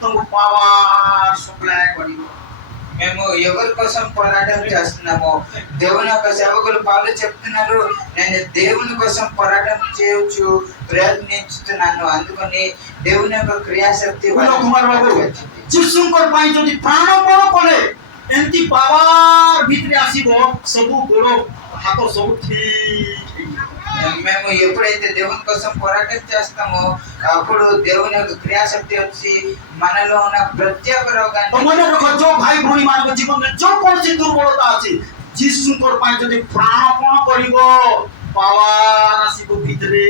ତମକୁ ପାୱାର ସପ୍ଲାଏ କରିବ। మేము ఎవరి కోసం పోరాటం చేస్తున్నామో దేవుని యొక్క సేవకులు పాలు చెప్తున్నారు నేను దేవుని కోసం పోరాటం చేయొచ్చు ప్రయత్నిస్తున్నాను అందుకని దేవుని యొక్క క్రియాశక్తి కుమార్ బాబు ଯୀଶୁଙ୍କର ପାଇଁ ଯଦି ପ୍ରାଣପଣ କଲେ ଏମିତି ପାୱାର ଭିତରେ ଆସିବ ସବୁ ଗୋଡ଼ ହାତ ସବୁ ଠିକ। మేము ఎప్పుడైతే దేవుని కోసం పోరాటం చేస్తామో అప్పుడు దేవుని యొక్క క్రియాశక్తి వచ్చి మనలో ఉన్న ప్రతి ఒక్క రోగాన్ని ମନେ ରଖ ଯୋଉ ଭାଇ ଭଉଣୀ ମାନଙ୍କ ଜୀବନରେ ଯୋଉ କୌଣସି ଦୁର୍ବଳତା ଅଛି ଯୀଶୁଙ୍କର ପାଇଁ ଯଦି ପ୍ରାଣପଣ କରିବ ପାୱାର ଆସିବ ଭିତରେ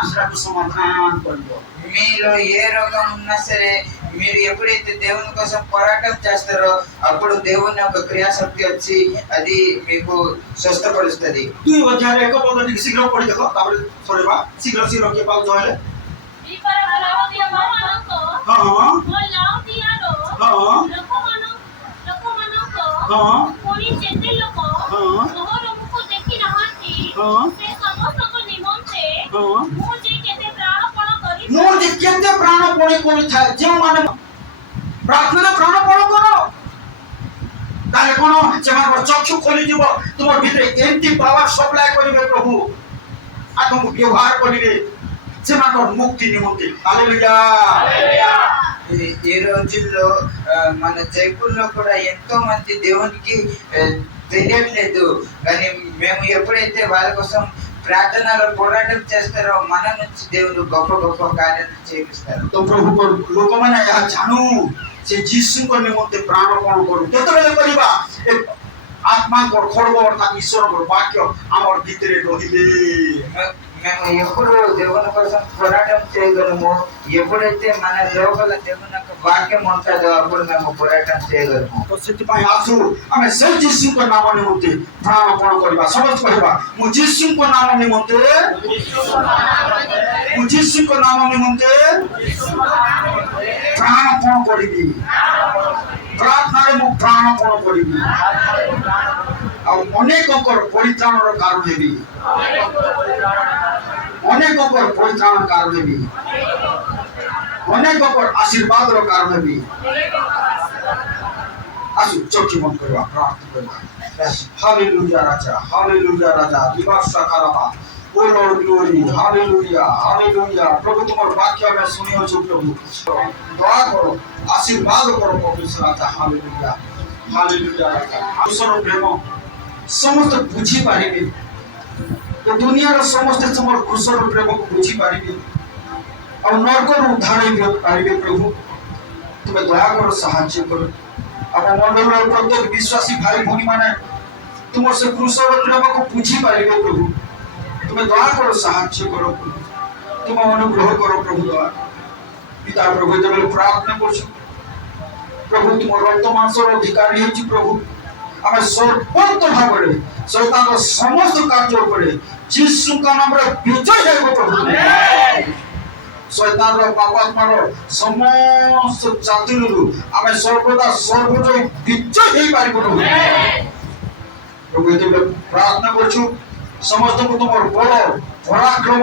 ଆଶାକୁ ସମାଧାନ କରିବ। మీలో ఏ రోగం ఉన్నా సరే మీరు ఎప్పుడైతే దేవుని కోసం పోరాటం చేస్తారో అప్పుడు దేవుని యొక్క క్రియాశక్తి వచ్చి అది మీకు స్వస్థపరుస్తుంది. 2:1 ପଦ ଟିକେ ଶୀଘ୍ର ପଢି ଦେଖ ତାପରେ ସରେଇବା। ଶୀଘ୍ର ଶୀଘ୍ର କିଏ ପାଉଛ ହେଲେ ବିପର ଲାଉଦିଆମାନଙ୍କ ହଁ ଓ ଲାଉଦିଆର ହଁ ଲୋକମାନଙ୍କ ହଁ ପୁଣି ଯେତେ ଲୋକ ମୋହର ମୁଖ ଦେଖି ନାହାନ୍ତି ସେ ସମସ୍ତଙ୍କ ନିମନ୍ତେ ମୁଁ ଯେ କେତେ ପ୍ରାଣପଣ କରିବି ମୁଁ ଯେ କେତେ ପ୍ରାଣପଣ କରିଥାଏ ଯେଉଁମାନେ ପ୍ରାର୍ଥନାରେ ପ୍ରାଣପଣ କର ତାହେଲେ କଣ ସେମାନଙ୍କର ଚକ୍ଷୁ ଖୋଲିଯିବ ତୁମ ଭିତରେ ଏମିତି ପାୱାର ସପ୍ଲାଏ କରିବେ ପ୍ରଭୁ ଆଉ ତୁମକୁ ବ୍ୟବହାର କରିବେ ସେମାନଙ୍କର ମୁକ୍ତି నిమిత్తం హల్లెలూయా ఈ రోజుల్లో మన జైపూర్లో కూడా ఎంతో మంది దేవునికి తెలియట్లేదు. కానీ మేము ఎప్పుడైతే వాళ్ళ కోసం ప్రార్థనలో పోరాటం చేస్తారో మన నుంచి దేవుడు గొప్ప గొప్ప కార్యాలు చేపిస్తారు. ତ ପ୍ରଭୁ ଲୋକମାନେ ଏହା ଜାଣୁ ସେ ଯୀଶୁଙ୍କ ନିମନ୍ତେ ପ୍ରାଣପଣ କରୁ କେତେବେଳେ କରିବା ଆତ୍ମାଙ୍କର ଖଡ଼ଗ ଅର୍ଥାତ୍ ଈଶ୍ୱରଙ୍କର ବାକ୍ୟ ଆମର ଭିତରେ ରହିଲେ మేము ఎప్పుడు దేవుని కోసం పోరాటం చేయగలము. ఎప్పుడైతే మన లోపల దేవుని యొక్క వాక్యం ఉంటుందో అప్పుడు మేము పోరాటం చేయగలము. ତ ସେଥିପାଇଁ ଆସୁ ଆମେ ସେ ଯୀଶୁଙ୍କ ନାମ ନିମନ୍ତେ ପ୍ରାଣପଣ କରିବା ସମସ୍ତେ କହିବା ମୁଁ ଯୀଶୁଙ୍କ ନାମ ନିମନ୍ତେ ପ୍ରାଣପଣ କରିବି ପ୍ରାର୍ଥନାରେ ମୁଁ ପ୍ରାଣପଣ କରିବି ଆଉ ଅନେକଙ୍କର ପରିତ୍ରାଣର କାରଣ ହେବି ଅନେକଙ୍କର ପରିତ୍ରାଣ କାରଣ ହେବି ଅନେକଙ୍କର ଆଶୀର୍ବାଦର କାରଣ ହେବି ଆସୁ ଚକ୍ଷୁ ବନ୍ଦ କରିବା ପ୍ରାର୍ଥନା କରିବା ହାଲେଲୁୟା ରାଜା ଦିବାସା କାରବା ଓ ଲର୍ଡ ଗ୍ଲୋରି ହାଲେଲୁୟା ପ୍ରଭୁ ତୁମର ବାକ୍ୟ ଆମେ ଶୁଣିଅଛୁ ପ୍ରଭୁ ଦୟା କର ଆଶୀର୍ବାଦ କର ପବିତ୍ର ରାଜା ହାଲେଲୁୟା ରାଜା ଈଶ୍ୱର ପ୍ରେମ ସମସ୍ତେ ବୁଝିପାରିବେ ଏ ଦୁନିଆର ସମସ୍ତେ ତୁମର କୃଷର ପ୍ରେମକୁ ବୁଝିପାରିବେ ଆଉ ନର୍କରୁ ଉଦ୍ଧାର ପାରିବେ ପ୍ରଭୁ ତୁମେ ଦୟାକର ସାହାଯ୍ୟ କର ଆମ ମଣ୍ଡଳର ପ୍ରତ୍ୟେକ ବିଶ୍ୱାସୀ ଭାଇ ଭଉଣୀମାନେ ତୁମର ସେ କୃଷର ପ୍ରେମକୁ ବୁଝିପାରିବେ ପ୍ରଭୁ ତୁମେ ଦୟାକର ସାହାଯ୍ୟ କର ତୁମ ଅନୁଗ୍ରହ କର ପ୍ରଭୁ ଦୟା ପିତା ପ୍ରଭୁ ଯେତେବେଳେ ପ୍ରାର୍ଥନା କରୁଛୁ ପ୍ରଭୁ ତୁମ ରକ୍ତ ମାଂସର ଅଧିକାରୀ ହେଉଛି ପ୍ରଭୁ ଆମେ ସର୍ବୋତ୍ତ ଭାବରେ ଶୈତାନର ସମସ୍ତ କାର୍ଯ୍ୟ ଉପରେ ଯୀଶୁଙ୍କ ନାମରେ ବିଜୟ ହେବ ପ୍ରଭୁ ଶୈତାନର ପାପାତ୍ମାର ସମସ୍ତ ଜାତିରୁ ଆମେ ସର୍ବଦା ସର୍ବୋଚ୍ଚ ବିଜୟ ହେଇପାରିବୁ ପ୍ରଭୁ ଯେତେବେଳେ ପ୍ରାର୍ଥନା କରୁଛୁ ସମସ୍ତଙ୍କୁ ତୁମର ବଳ ପରାକ୍ରମ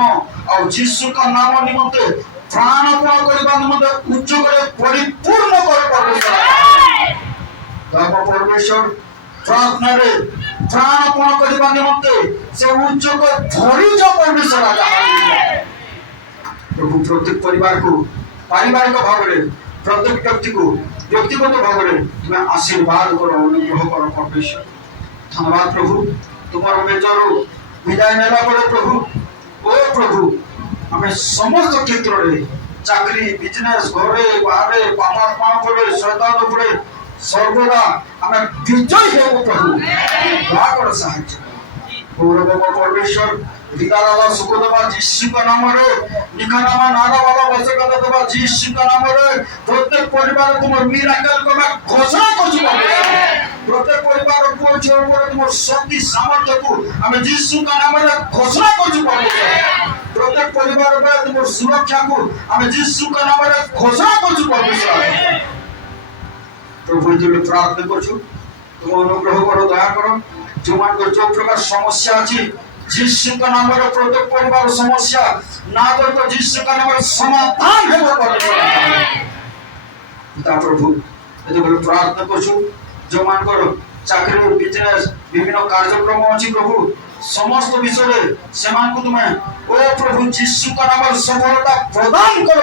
ଆଉ ଯୀଶୁଙ୍କ ନାମ ନିମନ୍ତେ ପ୍ରାଣପଣ କରିବା ନିମନ୍ତେ ଉଚ୍ଚରେ ପରିପୂର୍ଣ୍ଣ ପରମେଶ୍ୱର ପ୍ରାର୍ଥନାରେ ପ୍ରାଣପଣ କରିବା ନିମନ୍ତେ ସେ ଉଚ୍ଚକୁ ଧରିଛ ପରମେଶ୍ୱର ପ୍ରଭୁ ପ୍ରତ୍ୟେକ ପରିବାରକୁ ପାରିବାରିକ ଭାବରେ ପ୍ରତ୍ୟେକ ବ୍ୟକ୍ତିକୁ ବ୍ୟକ୍ତିଗତ ଭାବରେ ତୁମେ ଆଶୀର୍ବାଦ କର ଅନୁଗ୍ରହ କର ପରମେଶ୍ୱର ଧନ୍ୟବାଦ ପ୍ରଭୁ ତୁମର ମେଜରୁ ବିଦାୟ ନେଲା ପରେ ପ୍ରଭୁ ଓ ପ୍ରଭୁ ଆମେ ସମସ୍ତ କ୍ଷେତ୍ରରେ ଚାକିରି ବିଜନେସ୍ ଘରେ ବାହାରେ ପାପାତ୍ମା ଉପରେ ଶୈତାନ ଉପରେ ସର୍ବଦା ଆମେ ବିଜୟ ହେବୁ ପ୍ରଭୁ ଦୟାକର ସାହାଯ୍ୟ ଗୌରବ ପରମେଶ୍ୱର ବିଦାରବା ସୁଖ ଦେବା ଯୀଶୁଙ୍କ ନାମରେ ନିଖାନାମା ନାର ବାବା ବସକ ଦେବା ଯୀଶୁଙ୍କ ନାମରେ ପ୍ରତ୍ୟେକ ପରିବାର ତୁମର ମିରାକଲ ଆମେ ଘୋଷଣା କରୁଛୁ ପ୍ରତ୍ୟେକ ପରିବାର ପୁଅ ଝିଅ ଉପରେ ତୁମର ଶକ୍ତି ସାମର୍ଥ୍ୟକୁ ଆମେ ଯୀଶୁଙ୍କ ନାମରେ ଘୋଷଣା କରୁଛୁ ପ୍ରତ୍ୟେକ ପରିବାର ଉପରେ ତୁମର ସୁରକ୍ଷାକୁ ଆମେ ଯୀଶୁଙ୍କ ନାମରେ ଘୋଷଣା କରୁଛୁ ପରମେଶ୍ୱର ପ୍ରଭୁ ଯେତେବେଳେ ପ୍ରାର୍ଥନା କରୁଛୁ ତୁମ ଅନୁଗ୍ରହ କର ଦୟା କର ଯେଉଁମାନଙ୍କର ଯେଉଁ ପ୍ରକାର ସମସ୍ୟା ଅଛି ଯୀଶୁଙ୍କ ନାମରେ ପ୍ରତ୍ୟେକ ପରିବାର ସମସ୍ୟା ନା ତ ଯୀଶୁଙ୍କ ନାମରେ ସମାଧାନ ହେବ ପିତା ପ୍ରଭୁ ଯେତେବେଳେ ପ୍ରାର୍ଥନା କରୁଛୁ ଯେଉଁମାନଙ୍କର ଚାକିରି ବିଜନେସ୍ ବିଭିନ୍ନ କାର୍ଯ୍ୟକ୍ରମ ଅଛି ପ୍ରଭୁ ସମସ୍ତ ବିଷୟରେ ସେମାନଙ୍କୁ ତୁମେ ଓ ପ୍ରଭୁ ଯୀଶୁଙ୍କ ନାମରେ ସଫଳତା ପ୍ରଦାନ କର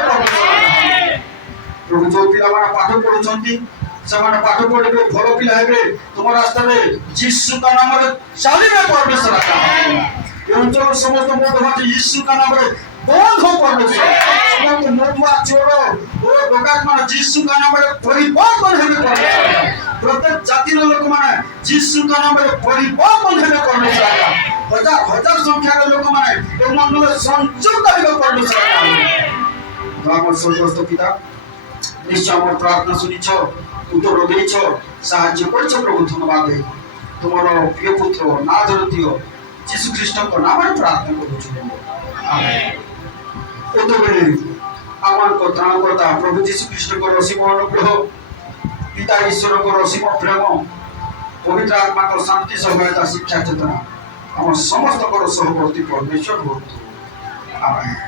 ପ୍ରଭୁ ଯେଉଁ ପିଲାମାନେ ପାଠ ପଢୁଛନ୍ତି ସେମାନେ ପାଠ ପଢିବେ ଭଲ ପିଲା ହେବେ ତୁମ ରାସ୍ତାରେ ଯୀଶୁଙ୍କ ନାମରେ ଚାଲିବେ ପରମେଶ୍ୱର ଏ ଅଞ୍ଚଳର ସମସ୍ତ ମଦଭାଟି ଯୀଶୁଙ୍କ ନାମରେ ବନ୍ଦ ହଉ ପରମେଶ୍ୱର ସମସ୍ତ ମଦୁଆ ଚୋର ଓ ଡକାୟତମାନେ ଯୀଶୁଙ୍କ ନାମରେ ପରିବର୍ତ୍ତନ ହେବେ ପରମେଶ୍ୱର ପ୍ରତ୍ୟେକ ଜାତିର ଲୋକମାନେ ଯୀଶୁଙ୍କ ନାମରେ ପରିବର୍ତ୍ତନ ହେବେ ପରମେଶ୍ୱର ହଜାର ହଜାର ସଂଖ୍ୟାର ଲୋକମାନେ ଏ ମଣ୍ଡଳରେ ସଂଯୁକ୍ତ ହେବେ ପରମେଶ୍ୱର ଆମର ସ୍ୱର୍ଗସ୍ଥ ପିତା ନିଶ୍ଚୟ ଆମର ପ୍ରାର୍ଥନା ଶୁଣିଛ ଉତ୍ତର ଦେଇଛ ସାହାଯ୍ୟ କରିଛ ପ୍ରଭୁ ଧନ୍ୟବାଦ ତୁମର ପ୍ରିୟ ପୁତ୍ର ନାଜରତୀୟ ଯୀଶୁ ଖ୍ରୀଷ୍ଟଙ୍କ ନାମରେ ପ୍ରାର୍ଥନା କରୁଛୁ ଏତେବେଳେ ଆମମାନଙ୍କ ତ୍ରାଣକର୍ତ୍ତା ପ୍ରଭୁ ଯୀଶୁ ଖ୍ରୀଷ୍ଟଙ୍କର ଅସୀମ ଅନୁଗ୍ରହ ପିତା ଈଶ୍ୱରଙ୍କର ଅସୀମ ପ୍ରେମ पवित्र आत्मा को शांति सहायता शिक्षा चेतना हम समस्त सहवर्ती परमेश्वर होतु आमेन।